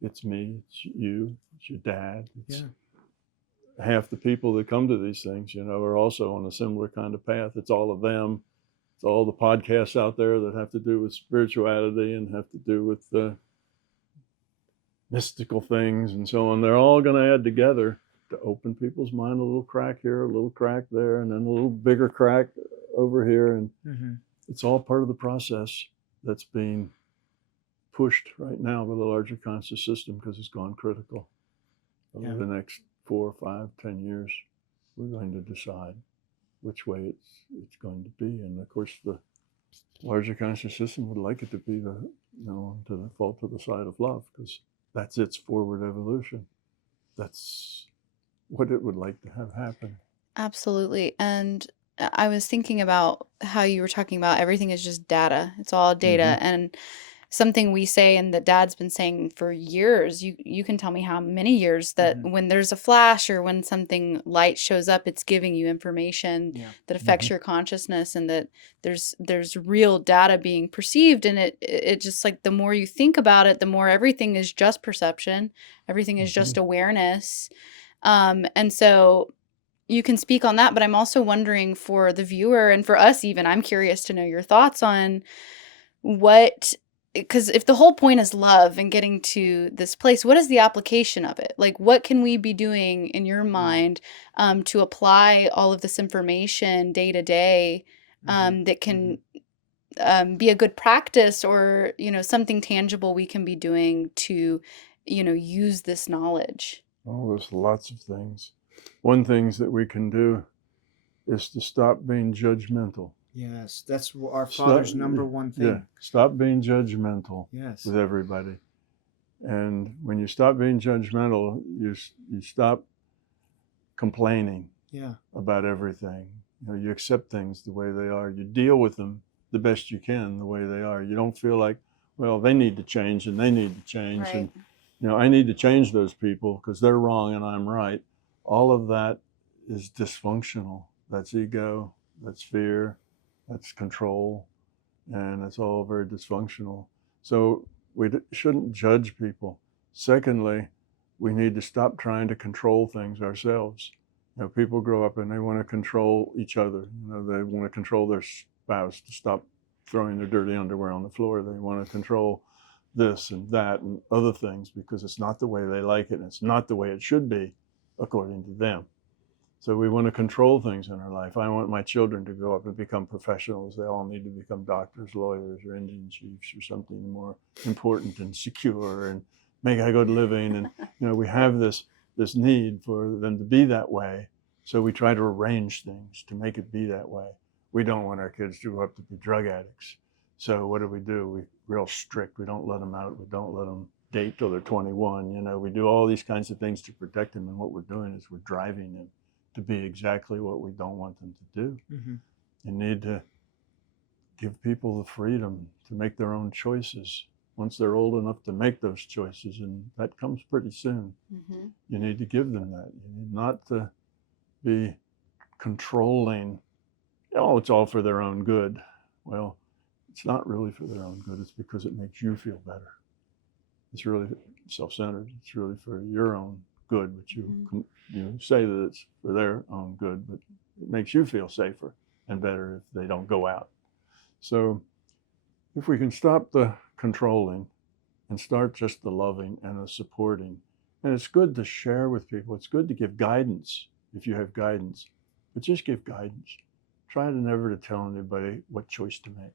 It's me. It's you. It's your dad. It's half the people that come to these things, are also on a similar kind of path. It's all of them. It's all the podcasts out there that have to do with spirituality and have to do with mystical things and so on. They're all going to add together to open people's mind, a little crack here, a little crack there, and then a little bigger crack over here. And it's all part of the process that's being pushed right now by the larger conscious system, because it's gone critical. Over the next 4, 5, 10 years, we're going to decide which way it's going to be. And of course, the larger conscious system would like it to be to fall to the side of love, because that's its forward evolution. That's what it would like to have happen. Absolutely. And I was thinking about how you were talking about everything is just data. It's all data. And something we say and that Dad's been saying for years, you can tell me how many years, that when there's a flash or when something light shows up, it's giving you information that affects your consciousness, and that there's real data being perceived. And it just, like, the more you think about it, the more everything is just perception. Everything is just awareness. And so you can speak on that, but I'm also wondering for the viewer and for us even, I'm curious to know your thoughts on because if the whole point is love and getting to this place, what is the application of it? Like, what can we be doing in your mind to apply all of this information day to day that can be a good practice, or, something tangible we can be doing to, use this knowledge? Oh, there's lots of things. One thing that we can do is to stop being judgmental. Yes, that's our Father's number one thing. Yeah, stop being judgmental with everybody. And when you stop being judgmental, you stop complaining about everything. You accept things the way they are. You deal with them the best you can the way they are. You don't feel like, well, they need to change and they need to change. Right. And, I need to change those people because they're wrong and I'm right. All of that is dysfunctional. That's ego, that's fear, that's control, and it's all very dysfunctional. So we shouldn't judge people. Secondly, we need to stop trying to control things ourselves. People grow up and they want to control each other. They want to control their spouse to stop throwing their dirty underwear on the floor. They want to control this and that and other things because it's not the way they like it and it's not the way it should be. according to them. So we want to control things in our life. I want my children to grow up and become professionals. They all need to become doctors, lawyers, or engine chiefs, or something more important and secure and make a good living. And we have this need for them to be that way. So we try to arrange things to make it be that way. We don't want our kids to grow up to be drug addicts. So what do? We're real strict. We don't let them out. We don't let them date till they're 21. We do all these kinds of things to protect them. And what we're doing is we're driving them to be exactly what we don't want them to do. Mm-hmm. You need to give people the freedom to make their own choices once they're old enough to make those choices, and that comes pretty soon. Mm-hmm. You need to give them that. You need not to be controlling, it's all for their own good. Well, it's not really for their own good. It's because it makes you feel better. It's really self-centered. It's really for your own good, but you say that it's for their own good, but it makes you feel safer and better if they don't go out. So if we can stop the controlling and start just the loving and the supporting, and it's good to share with people. It's good to give guidance if you have guidance, but just give guidance. Try to never to tell anybody what choice to make.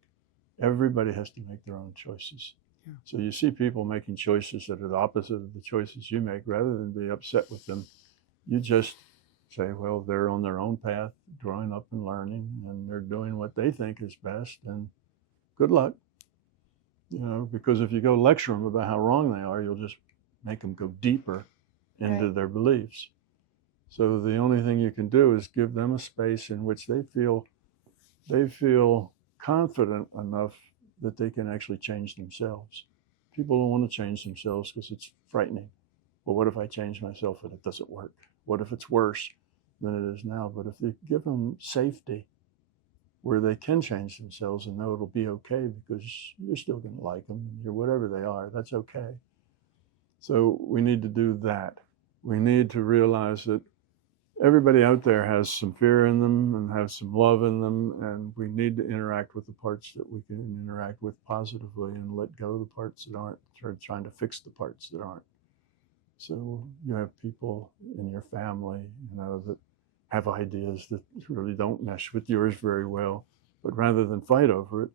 Everybody has to make their own choices. Yeah. So you see people making choices that are the opposite of the choices you make, rather than be upset with them, you just say, well, they're on their own path, growing up and learning, and they're doing what they think is best, and good luck. Because if you go lecture them about how wrong they are, you'll just make them go deeper into their beliefs. So the only thing you can do is give them a space in which they feel confident enough that they can actually change themselves. People don't want to change themselves because it's frightening. Well, what if I change myself and it doesn't work? What if it's worse than it is now? But if you give them safety where they can change themselves and know it'll be okay, because you're still going to like them, and you're whatever they are, that's okay. So we need to do that. We need to realize that everybody out there has some fear in them and has some love in them, and we need to interact with the parts that we can interact with positively and let go of the parts that aren't, trying to fix the parts that aren't. So you have people in your family, that have ideas that really don't mesh with yours very well, but rather than fight over it,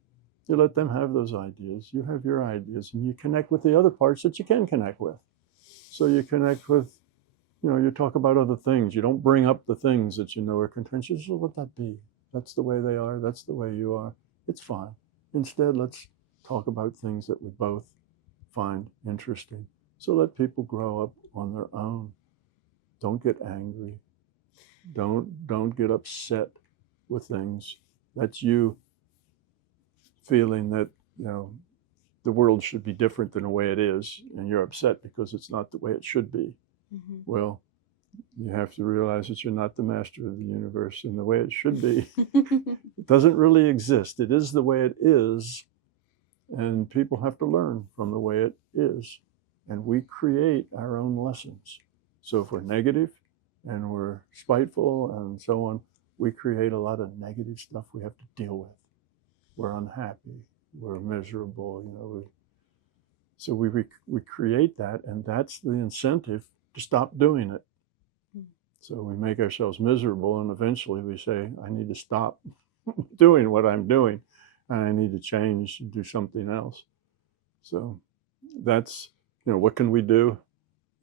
you let them have those ideas. You have your ideas, and you connect with the other parts that you can connect with. So you connect with, you talk about other things. You don't bring up the things that you know are contentious. So let that be. That's the way they are. That's the way you are. It's fine. Instead, let's talk about things that we both find interesting. So let people grow up on their own. Don't get angry. Don't get upset with things. That's you feeling that, the world should be different than the way it is, and you're upset because it's not the way it should be. Mm-hmm. Well, you have to realize that you're not the master of the universe, and the way it should be, it doesn't really exist. It is the way it is, and people have to learn from the way it is. And we create our own lessons. So if we're negative and we're spiteful and so on, we create a lot of negative stuff we have to deal with. We're unhappy, we're miserable, So we create that, and that's the incentive to stop doing it. So we make ourselves miserable, and eventually we say, I need to stop doing what I'm doing, and I need to change and do something else. So that's, what can we do?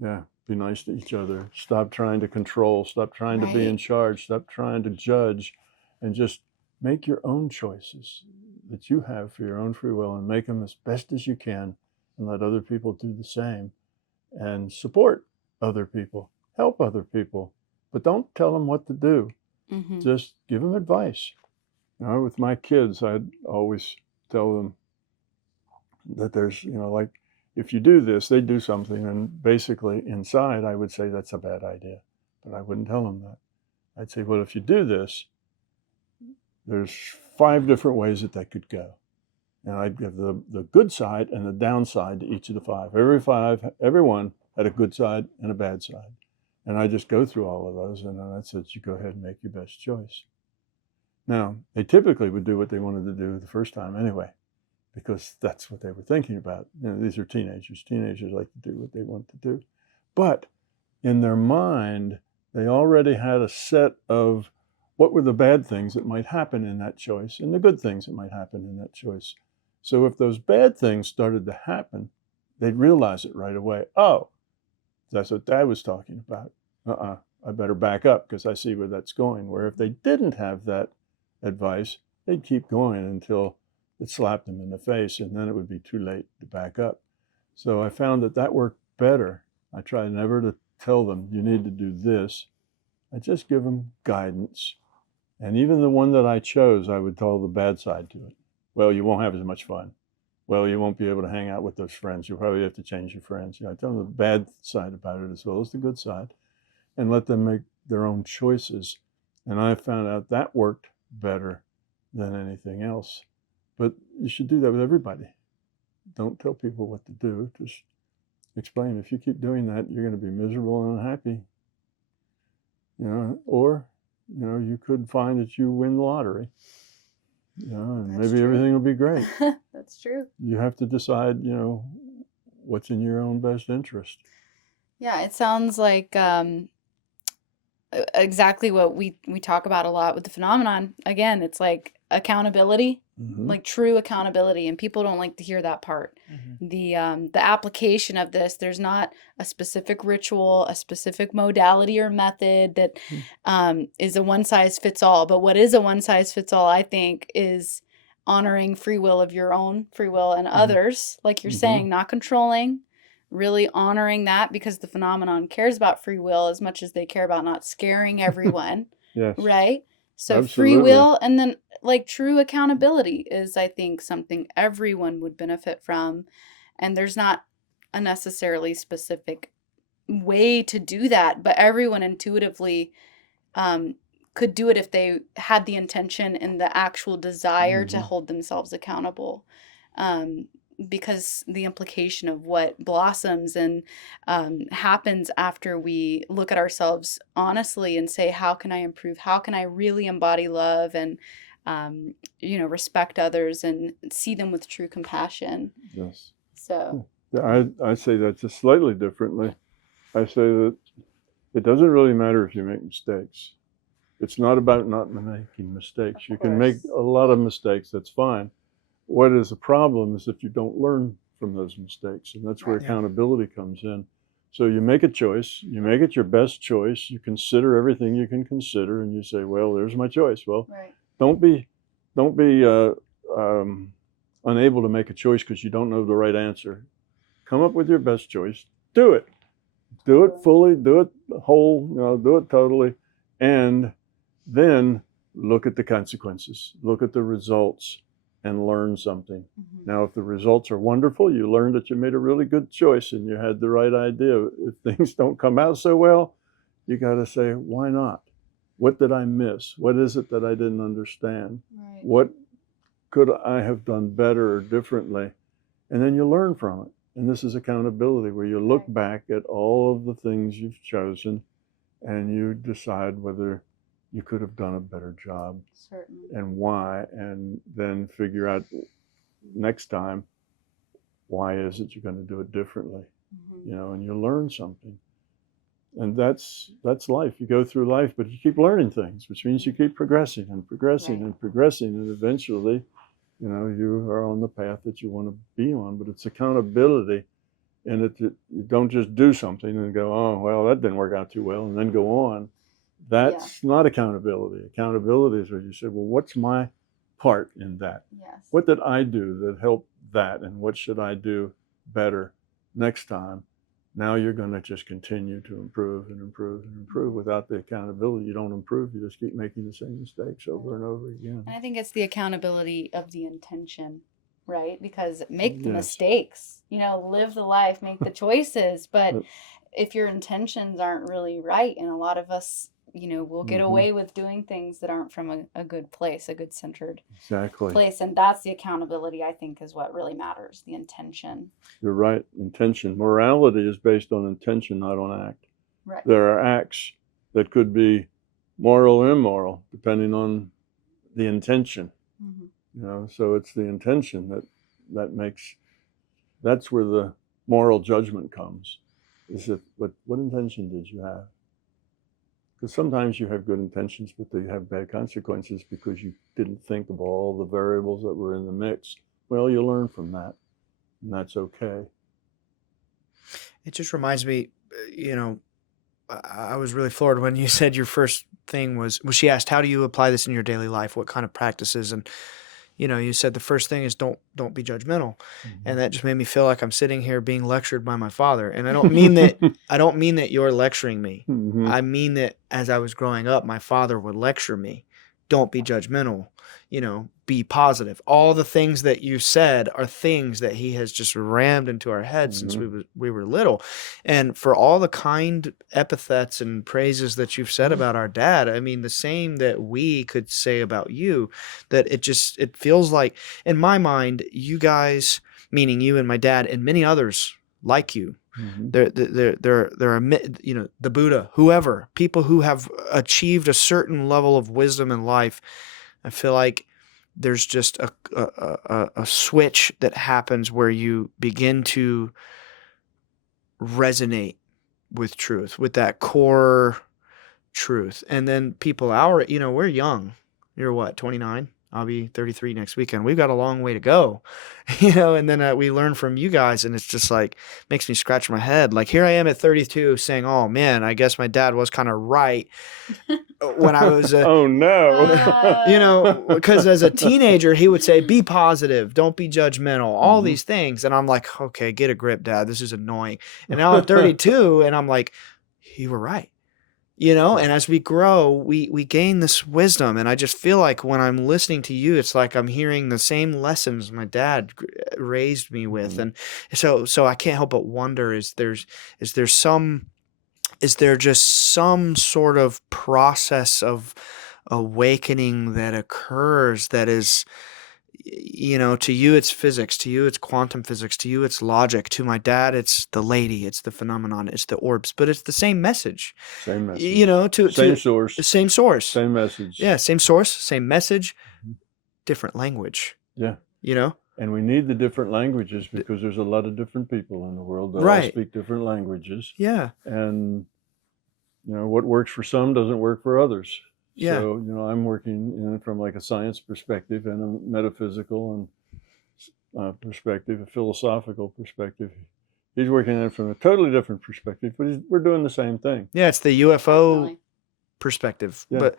Yeah, be nice to each other. Stop trying to control. Stop trying to be in charge. Stop trying to judge, and just make your own choices that you have for your own free will, and make them as best as you can, and let other people do the same, and support other people, help other people, but don't tell them what to do. Mm-hmm. Just give them advice. With my kids, I'd always tell them that there's, like, if you do this, they do something, and basically inside I would say that's a bad idea, but I wouldn't tell them that. I'd say, well, if you do this, there's 5 different ways that could go. And I'd give the good side and the downside to each of the 5. Everyone had a good side and a bad side. And I just go through all of those, and then I said, you go ahead and make your best choice. Now, they typically would do what they wanted to do the first time anyway, because that's what they were thinking about. These are teenagers. Teenagers like to do what they want to do. But in their mind, They already had a set of what were the bad things that might happen in that choice and the good things that might happen in that choice. So if those bad things started to happen, they'd realize it right away. Oh, that's what Dad was talking about. I better back up because I see where that's going. Where if they didn't have that advice, they'd keep going until it slapped them in the face, and then it would be too late to back up. So I found that that worked better. I try never to tell them, you need to do this. I just give them guidance. And even the one that I chose, I would tell the bad side to it. Well, you won't have as much fun. Well, you won't be able to hang out with those friends. You'll probably have to change your friends. I tell them the bad side about it as well as the good side, and let them make their own choices. And I found out that worked better than anything else. But you should do that with everybody. Don't tell people what to do. Just explain. If you keep doing that, you're going to be miserable and unhappy. Or you could find that you win the lottery. And That's maybe true. everything will be great. That's true. You have to decide, what's in your own best interest. Yeah, it sounds like exactly what we talk about a lot with the phenomenon. Again, it's like accountability, like true accountability, and people don't like to hear that part. The application of this, there's not a specific ritual, a specific modality or method that is a one size fits all. But what is a one size fits all, I think, is honoring free will of your own free will and others, like you're saying, not controlling. Really honoring that, because the phenomenon cares about free will as much as they care about not scaring everyone. Yes. Right? So Absolutely. Free will, and then like true accountability is, I think, something everyone would benefit from. And there's not a necessarily specific way to do that, but everyone intuitively could do it if they had the intention and the actual desire to hold themselves accountable. Because the implication of what blossoms and happens after we look at ourselves honestly and say, how can I improve? How can I really embody love and, respect others and see them with true compassion? Yes. So I say that just slightly differently. I say that it doesn't really matter if you make mistakes. It's not about not making mistakes. You can make a lot of mistakes. That's fine. What is a problem is if you don't learn from those mistakes, and that's where accountability comes in. So you make a choice, you make it your best choice, you consider everything you can consider, and you say, well, there's my choice. Well, don't be unable to make a choice because you don't know the right answer. Come up with your best choice, do it fully, do it whole, do it totally, and then look at the consequences, look at the results, and learn something. Now, if the results are wonderful, you learned that you made a really good choice and you had the right idea. If things don't come out so well, you got to say, why not? What did I miss? What is it that I didn't understand? What could I have done better or differently? And then you learn from it. And this is accountability, where you look back at all of the things you've chosen and you decide whether you could have done a better job. Certainly. And why, and then figure out next time, why is it you're going to do it differently? And you learn something. And that's life. You go through life, but you keep learning things, which means you keep progressing and progressing and progressing, and eventually, you are on the path that you want to be on. But it's accountability, and you don't just do something and go, oh, well, that didn't work out too well, and then go on. That's not accountability. Accountability is where you say, well, what's my part in that? What did I do that helped that? And what should I do better next time? Now you're going to just continue to improve and improve and improve. Without the accountability, you don't improve. You just keep making the same mistakes over and over again. And I think it's the accountability of the intention, right? Because make the mistakes, live the life, make the choices. But if your intentions aren't really right, and a lot of us, we'll get away with doing things that aren't from a good place, a good centered place. And that's the accountability, I think, is what really matters, the intention. You're right. Intention. Morality is based on intention, not on act. Right. There are acts that could be moral or immoral, depending on the intention. So it's the intention that's where the moral judgment comes. Is it what intention did you have? Because sometimes you have good intentions, but they have bad consequences because you didn't think of all the variables that were in the mix. Well, you learn from that, and that's okay. It just reminds me, I was really floored when you said your first thing was, she asked, how do you apply this in your daily life? What kind of practices? And, you said the first thing is don't be judgmental. And that just made me feel like I'm sitting here being lectured by my father. And I don't mean that you're lecturing me. Mhm. I mean that as I was growing up, my father would lecture me. Don't be judgmental, be positive. All the things that you said are things that he has just rammed into our heads since we were little. And for all the kind epithets and praises that you've said about our dad, I mean, the same that we could say about you, that it feels like, in my mind, you guys, meaning you and my dad and many others like you, there are, the Buddha, whoever, people who have achieved a certain level of wisdom in life. I feel like there's just a switch that happens where you begin to resonate with truth, with that core truth. And then people we're young. You're what, 29? I'll be 33 next weekend. We've got a long way to go, and then we learn from you guys, and it's just like, makes me scratch my head. Like, here I am at 32 saying, oh man, I guess my dad was kind of right when I was oh no. because as a teenager, he would say, be positive, don't be judgmental, all these things. And I'm like, okay, get a grip, Dad. This is annoying. And now I'm 32 and I'm like, you were right. And as we grow, we gain this wisdom. And I just feel like when I'm listening to you, it's like I'm hearing the same lessons my dad raised me with. And so I can't help but wonder, is there just some sort of process of awakening that occurs that is, to you it's physics, to you it's quantum physics, to you it's logic, to my dad it's the lady, it's the phenomenon, it's the orbs, but it's the same message. Same message. Same source. Same source. Same message. Yeah, same source, same message, different language. Yeah. And we need the different languages because there's a lot of different people in the world that all speak different languages. Yeah. And, what works for some doesn't work for others. Yeah. So, I'm working from like a science perspective and a metaphysical and perspective, a philosophical perspective. He's working at it from a totally different perspective, but we're doing the same thing. Yeah, it's the UFO Definitely. Perspective. Yeah.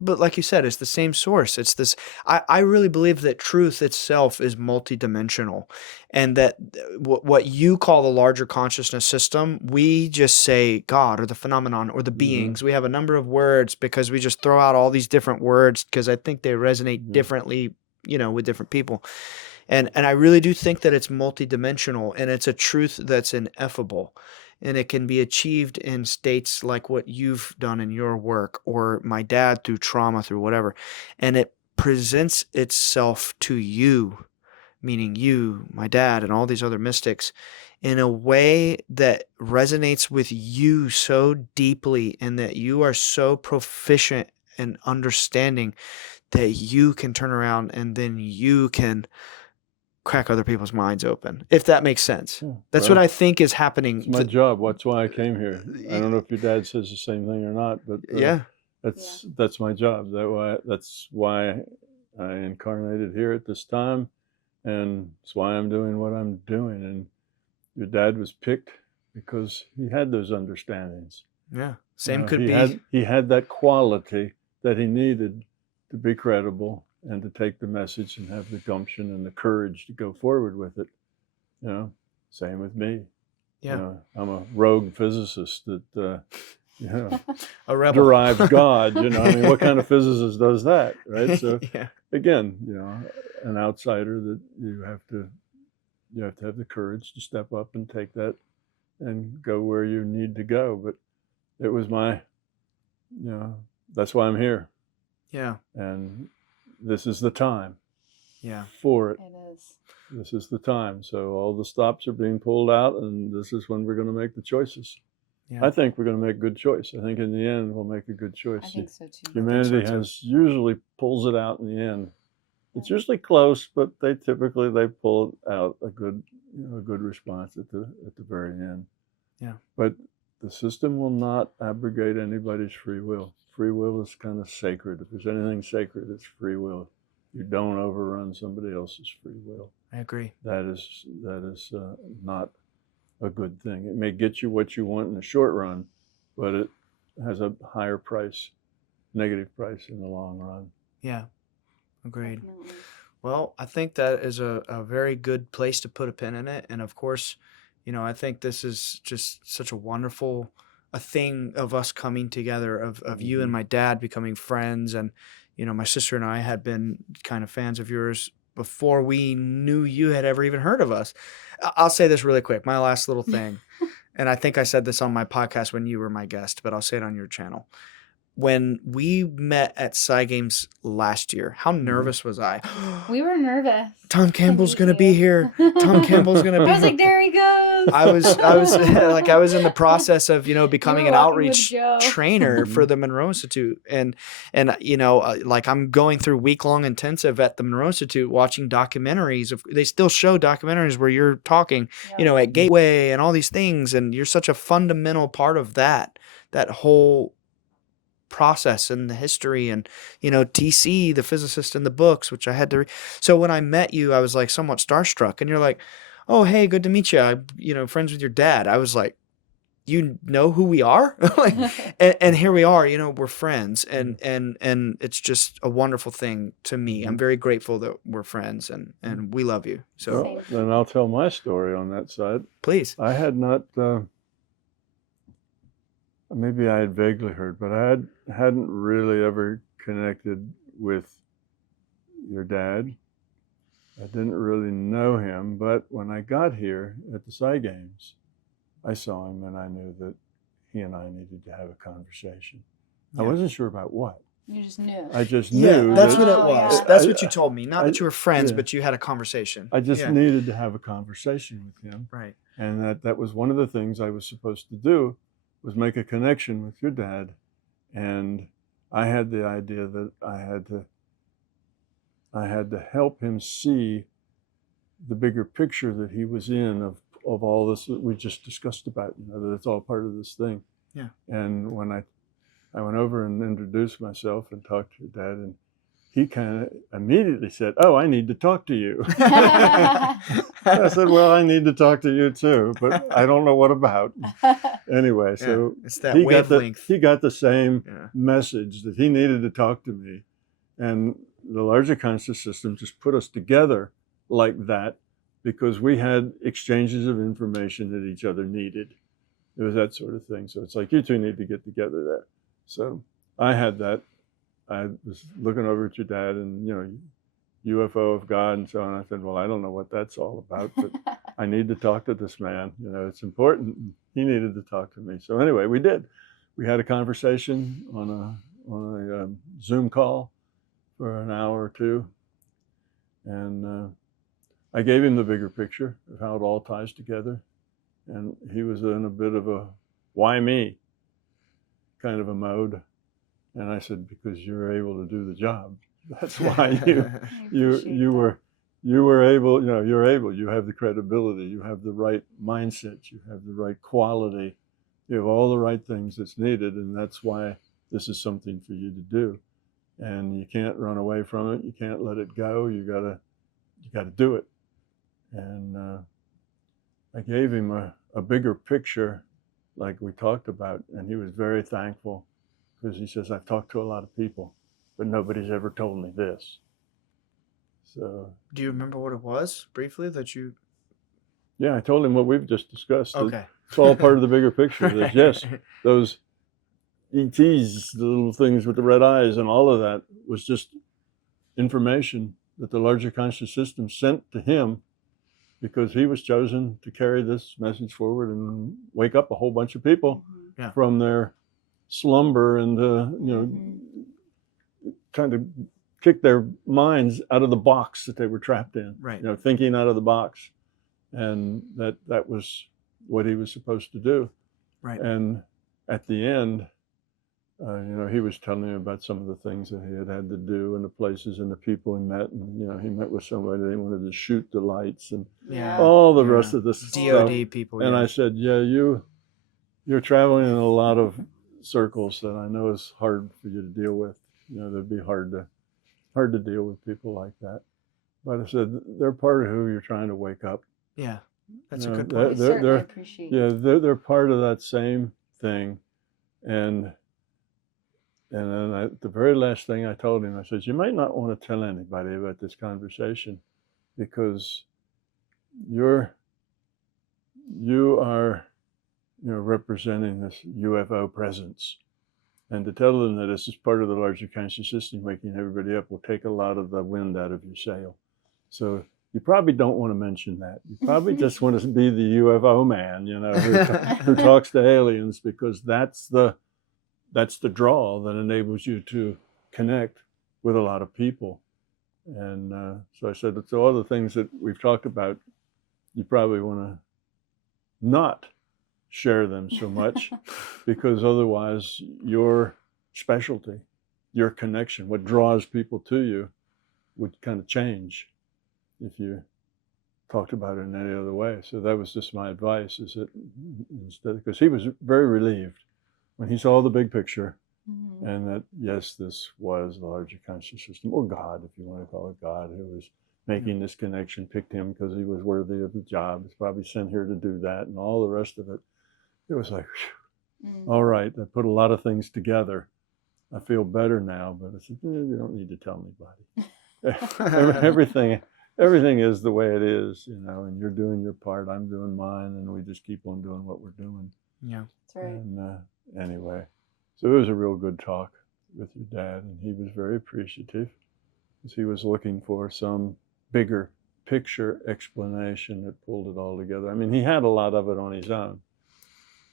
But like you said, it's the same source. It's this, I really believe that truth itself is multidimensional, and that what you call the larger consciousness system, we just say God or the phenomenon or the beings. We have a number of words because we just throw out all these different words because I think they resonate differently, with different people. And I really do think that it's multidimensional, and it's a truth that's ineffable. And it can be achieved in states like what you've done in your work, or my dad through trauma, through whatever. And it presents itself to you, meaning you, my dad, and all these other mystics, in a way that resonates with you so deeply, and that you are so proficient in understanding that you can turn around and then you can crack other people's minds open, if that makes sense. That's what I think is happening. It's my job. That's why I came here. I don't know if your dad says the same thing or not, but that's my job. That's why I incarnated here at this time, and it's why I'm doing what I'm doing. And your dad was picked because he had those understandings. Yeah, he had that quality that he needed to be credible and to take the message and have the gumption and the courage to go forward with it. Same with me. Yeah. I'm a rogue physicist that, a rebel. derives God. What kind of physicist does that, right? So again, an outsider that you have to have the courage to step up and take that and go where you need to go. But it was that's why I'm here. Yeah. And this is the time for it. It is. This is the time. So all the stops are being pulled out, and this is when we're going to make the choices. Yeah. I think we're going to make a good choice. I think in the end we'll make a good choice. I think so too. Humanity usually pulls it out in the end. It's usually close, but they pull out a good response at the very end. Yeah. But the system will not abrogate anybody's free will. Free will is kind of sacred. If there's anything sacred, it's free will. You don't overrun somebody else's free will. I agree. That is not a good thing. It may get you what you want in the short run, but it has a higher price, negative price in the long run. Yeah, agreed. Definitely. Well, I think that is a very good place to put a pin in it. And of course, I think this is just such a wonderful a thing of us coming together, of you and my dad becoming friends. And, my sister and I had been kind of fans of yours before we knew you had ever even heard of us. I'll say this really quick, my last little thing. And I think I said this on my podcast when you were my guest, but I'll say it on your channel. When we met at Psi Games last year, how nervous was I? We were nervous. Tom Campbell's meet gonna be you. here. Tom Campbell's gonna be I was here. like, there he goes. I was like, I was in the process of, becoming were an walking with outreach Joe. trainer for the Monroe Institute. And like I'm going through week-long intensive at the Monroe Institute, watching documentaries they still show documentaries where you're talking, Yeah. at Gateway and all these things. And you're such a fundamental part of that whole process and the history, and TC, the physicist in the books, which I had to read. So when I met you, I was like somewhat starstruck, and you're like, oh, hey, good to meet you. Friends with your dad. I was like, you know who we are? Like, and here we are, we're friends, and it's just a wonderful thing to me. I'm very grateful that we're friends, and we love you. So Well, then I'll tell my story on that side. please. I had not, maybe I had vaguely heard, but I hadn't really ever connected with your dad. I didn't really know him, but when I got here at the Psi Games, I saw him and I knew that he and I needed to have a conversation. I Yeah. wasn't sure about what. You just knew. I just Yeah, knew that's that what it Oh, was. yeah. That's what you told me. Not that I- you were friends, yeah. but you had a conversation. I just Yeah. needed to have a conversation with him. Right. And that was one of the things I was supposed to do, was make a connection with your dad. And I had the idea that I had to help him see the bigger picture that he was in of all this that we just discussed about, that it's all part of this thing. Yeah. And when I went over and introduced myself and talked to your dad, and he kind of immediately said, "Oh, I need to talk to you." I said, "Well, I need to talk to you too, but I don't know what about." Anyway, so Yeah, it's that he wavelength. got the same Yeah. message that he needed to talk to me, and the larger conscious system just put us together like that because we had exchanges of information that each other needed. It was that sort of thing. So it's like, you two need to get together there. So I had that. I was looking over at your dad and, UFO of God and so on. I said, well, I don't know what that's all about, but I need to talk to this man. It's important. He needed to talk to me. So anyway, we did. We had a conversation on a Zoom call for an hour or two. And I gave him the bigger picture of how it all ties together. And he was in a bit of a why me kind of a mode. And I said, because you're able to do the job. That's why you were able, you're able, you have the credibility, you have the right mindset, you have the right quality, you have all the right things that's needed. And that's why this is something for you to do. And you can't run away from it. You can't let it go. You gotta do it. And I gave him a bigger picture, like we talked about, and he was very thankful because he says, I've talked to a lot of people, but nobody's ever told me this. So. Do you remember what it was briefly that you? Yeah, I told him what we've just discussed. Okay. It's all part of the bigger picture. That, yes, those ETs, the little things with the red eyes and all of that was just information that the larger conscious system sent to him because he was chosen to carry this message forward and wake up a whole bunch of people Yeah. from their slumber and, trying to kick their minds out of the box that they were trapped in, Right. Thinking out of the box. And that was what he was supposed to do. Right. And at the end, he was telling me about some of the things that he had to do and the places and the people he met. And, he met with somebody, they wanted to shoot the lights and Yeah. all the rest of this DOD stuff. people. And yeah. I said, yeah, you you're traveling in a lot of circles that I know is hard for you to deal with. You know, that'd be hard to deal with people like that. But I said they're part of who you're trying to wake up. Yeah, that's You a know, good point. We certainly appreciate yeah, they're part of that same thing. And then the very last thing I told him, I said, you might not want to tell anybody about this conversation because you are, representing this UFO presence. And to tell them that this is part of the larger conscious system waking everybody up will take a lot of the wind out of your sail. So you probably don't want to mention that. You probably just want to be the UFO man, who talks to aliens, because that's the draw that enables you to connect with a lot of people. And so I said, so all the things that we've talked about, you probably want to not share them so much because otherwise your specialty, your connection, what draws people to you would kind of change if you talked about it in any other way. So that was just my advice, is that instead, because he was very relieved when he saw the big picture and that, yes, this was the larger conscious system, or God, if you want to call it God, who was making this connection, picked him because he was worthy of the job. He's probably sent here to do that, and all the rest of it. It was like, all right, I put a lot of things together. I feel better now, but I said, you don't need to tell anybody. Everything is the way it is, and you're doing your part, I'm doing mine, and we just keep on doing what we're doing. Yeah, that's right. And anyway, so it was a real good talk with your dad, and he was very appreciative because he was looking for some bigger picture explanation that pulled it all together. I mean, he had a lot of it on his own.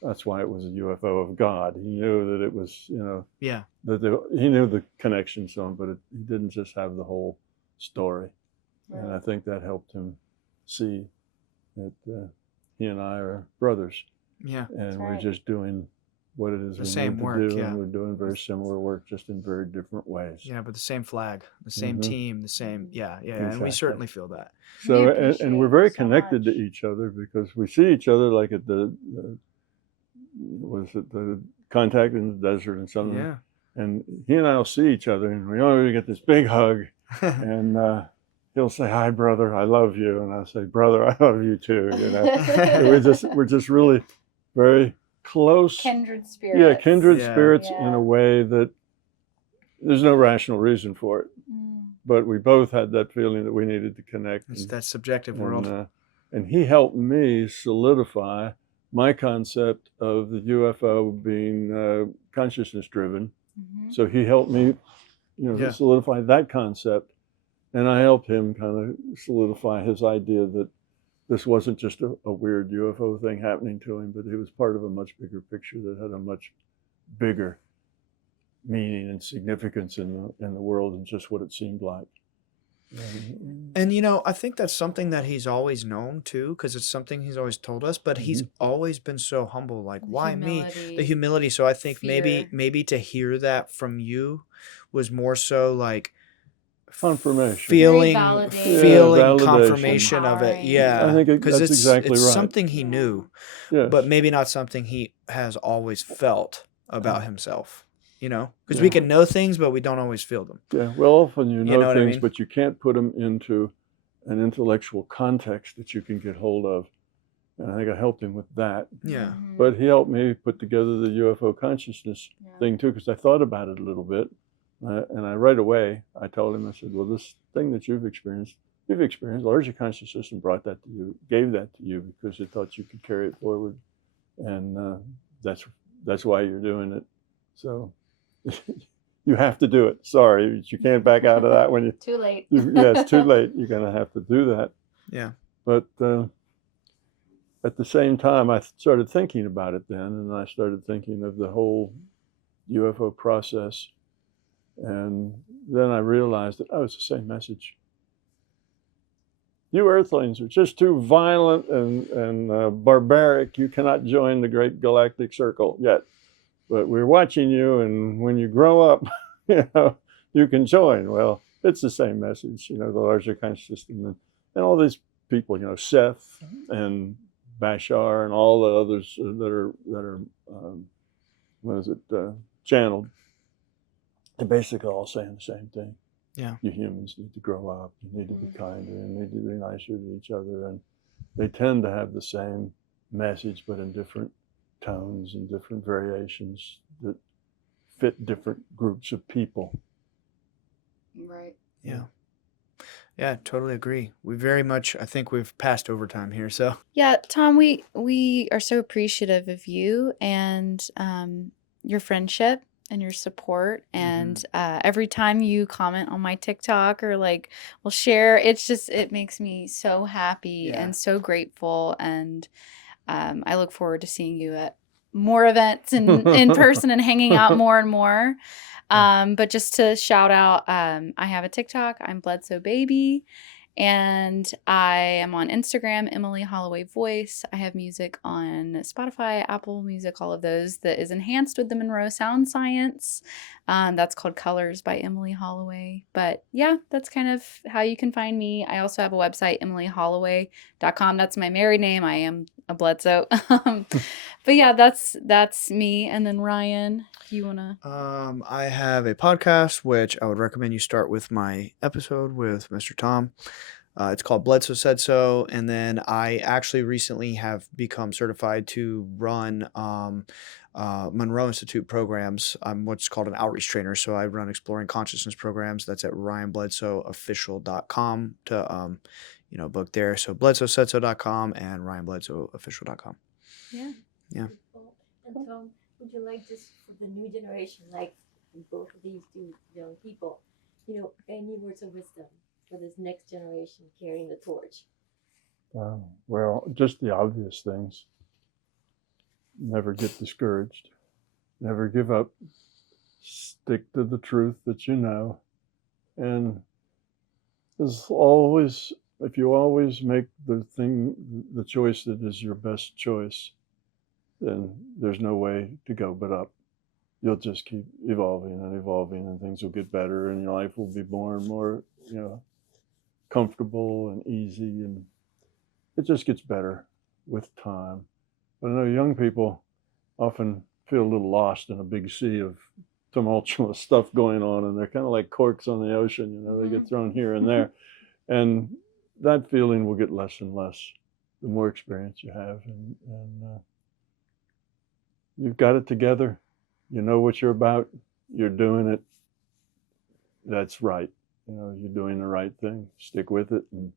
That's why it was a UFO of God. He knew that it was, he knew the connections on, but he didn't just have the whole story. Right. And I think that helped him see that he and I are brothers. Yeah. And we're just doing what it is the same work, do, and we're doing very similar work, just in very different ways. Yeah, but the same flag, the same team, the same, exactly. And we certainly feel that. So, and we're very connected to each other because we see each other like at the contact in the desert and something. Yeah. And he and I will see each other, and we always get this big hug, and he'll say, "Hi, brother, I love you," and I'll say, "Brother, I love you too." We're just really very close, kindred spirits. Yeah, kindred spirits in a way that there's no rational reason for it. But we both had that feeling that we needed to connect. It's that subjective world. And he helped me solidify my concept of the UFO being consciousness driven. So he helped me, solidify that concept. And I helped him kind of solidify his idea that this wasn't just a weird UFO thing happening to him, but he was part of a much bigger picture that had a much bigger meaning and significance in the world than just what it seemed like. And I think that's something that he's always known too, because it's something he's always told us, but he's always been so humble, like, why me? The humility. So I think maybe to hear that from you was more so like confirmation, feeling confirmation of it. Yeah, I think that's exactly right. It's something he knew, but maybe not something he has always felt about himself. Because we can know things, but we don't always feel them. Yeah, well, often you know things, I mean? But you can't put them into an intellectual context that you can get hold of. And I think I helped him with that. Yeah. But he helped me put together the UFO consciousness thing too, because I thought about it a little bit. And I right away, I told him, I said, well, this thing that you've experienced, larger conscious system brought that to you, gave that to you because it thought you could carry it forward. And that's why you're doing it. So you have to do it. Sorry, you can't back out of that when you too late. It's too late. You're going to have to do that. Yeah. But at the same time, I started thinking about it then, and I started thinking of the whole UFO process. And then I realized that, it's the same message. You Earthlings are just too violent and barbaric. You cannot join the great galactic circle yet. But we're watching you, and when you grow up, you can join. Well, it's the same message, the larger conscious system. And all these people, Seth and Bashar and all the others that are channeled. They're basically all saying the same thing. Yeah. You humans need to grow up. You need to be kinder. You need to be nicer to each other. And they tend to have the same message, but in different tones and different variations that fit different groups of people. Right. Yeah. Yeah, totally agree. We very much, I think we've passed overtime here. So Yeah, Tom, we are so appreciative of you and your friendship and your support. And every time you comment on my TikTok or like will share, it makes me so happy Yeah. and so grateful. And I look forward to seeing you at more events in person and hanging out more and more. But just to shout out, I have a TikTok. I'm Bledsoe Baby. And I am on Instagram, Emily Holloway Voice. I have music on Spotify, Apple Music, all of those that is enhanced with the Monroe Sound Science. That's called Colors by Emily Holloway. But yeah, that's kind of how you can find me. I also have a website, emilyholloway.com. That's my married name. I am a Bledsoe. But yeah, that's me. And then Ryan, if you want to. I have a podcast, which I would recommend you start with my episode with Mr. Tom. It's called Bledsoe Said So. And then I actually recently have become certified to run Monroe Institute programs. I'm what's called an outreach trainer. So I run exploring consciousness programs. That's at ryanbledsoeofficial.com to book there. So bledsoesaidso.com and ryanbledsoeofficial.com. Yeah. Yeah. And Tom, would you like just for the new generation, like both of these two young people, any words of wisdom for this next generation carrying the torch? Well, just the obvious things. Never get discouraged. Never give up. Stick to the truth that you know. And there's always, if you always make the choice that is your best choice, then there's no way to go but up. You'll just keep evolving and evolving, and things will get better, and your life will be more and more, comfortable and easy, and it just gets better with time. But I know young people often feel a little lost in a big sea of tumultuous stuff going on, and they're kind of like corks on the ocean. They get thrown here and there, and that feeling will get less and less the more experience you have, and you've got it together. You know what you're about. You're doing it. That's right. You're doing the right thing. Stick with it, and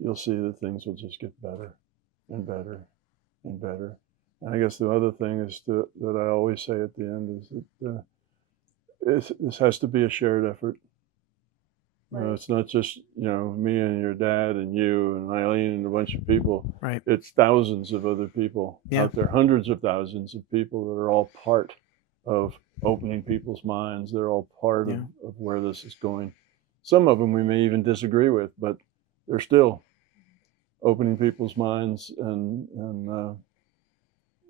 you'll see that things will just get better and better and better. And I guess the other thing is that I always say at the end is that this has to be a shared effort. Right. It's not just me and your dad and you and Eileen and a bunch of people. Right. It's thousands of other people out there, hundreds of thousands of people that are all part of opening people's minds. They're all part of where this is going. Some of them we may even disagree with, but they're still opening people's minds, and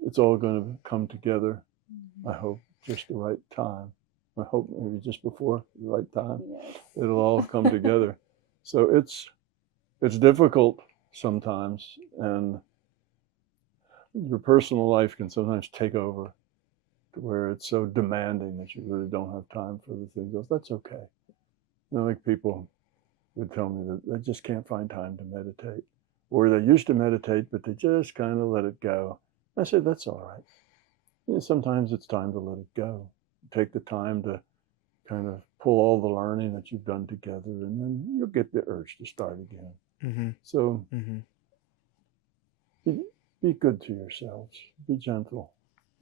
it's all going to come together. I hope just the right time. I hope maybe just before the right time, it'll all come together. So it's difficult sometimes, and your personal life can sometimes take over to where it's so demanding that you really don't have time for the things else. That's okay. Like people would tell me that they just can't find time to meditate, or they used to meditate, but they just kind of let it go. I said, that's all right. Sometimes it's time to let it go. Take the time to kind of pull all the learning that you've done together, and then you'll get the urge to start again. Mm-hmm. So Mm-hmm. be good to yourselves. Be gentle,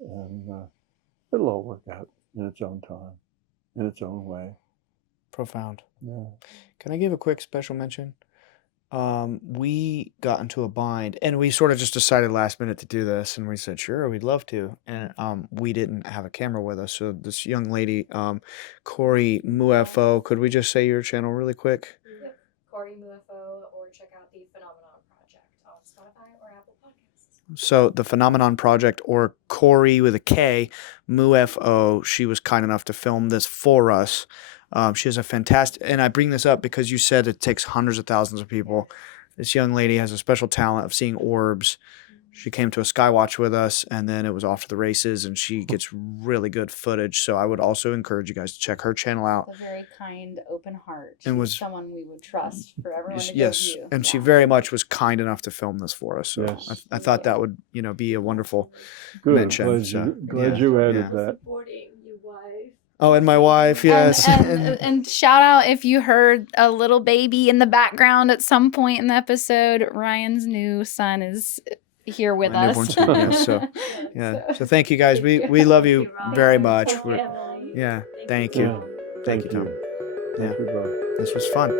and it'll all work out in its own time, in its own way. Profound. Yeah. Can I give a quick special mention? We got into a bind, and we sort of just decided last minute to do this, and we said, sure, we'd love to. And we didn't have a camera with us. So this young lady, Corey Muefo, could we just say your channel really quick? Yep. Corey Muefo, or check out the Phenomenon Project on Spotify or Apple Podcasts. So the Phenomenon Project, or Corey with a K, Muefo, she was kind enough to film this for us. She has a fantastic, and I bring this up because you said it takes hundreds of thousands of people this young lady has a special talent of seeing orbs. She came to a Skywatch with us, and then it was off to the races, and she gets really good footage. So I would also encourage you guys to check her channel out. A very kind, open heart. And She's was- someone we would trust for everyone to go Yes, view. and she Yeah. very much was kind enough to film this for us. So Yes. I thought that would, be a wonderful Good. mention. Glad So, glad yeah, you added yeah. that. Supporting your wife. Oh, and my wife, yes. And shout out if you heard a little baby in the background at some point in the episode. Ryan's new son is here with My us. newborn son, yes, so, yeah. So thank you guys. We love you very much. Family. Yeah. Thank you. Yeah. Thank you, Tom. Thank you, bro. This was fun.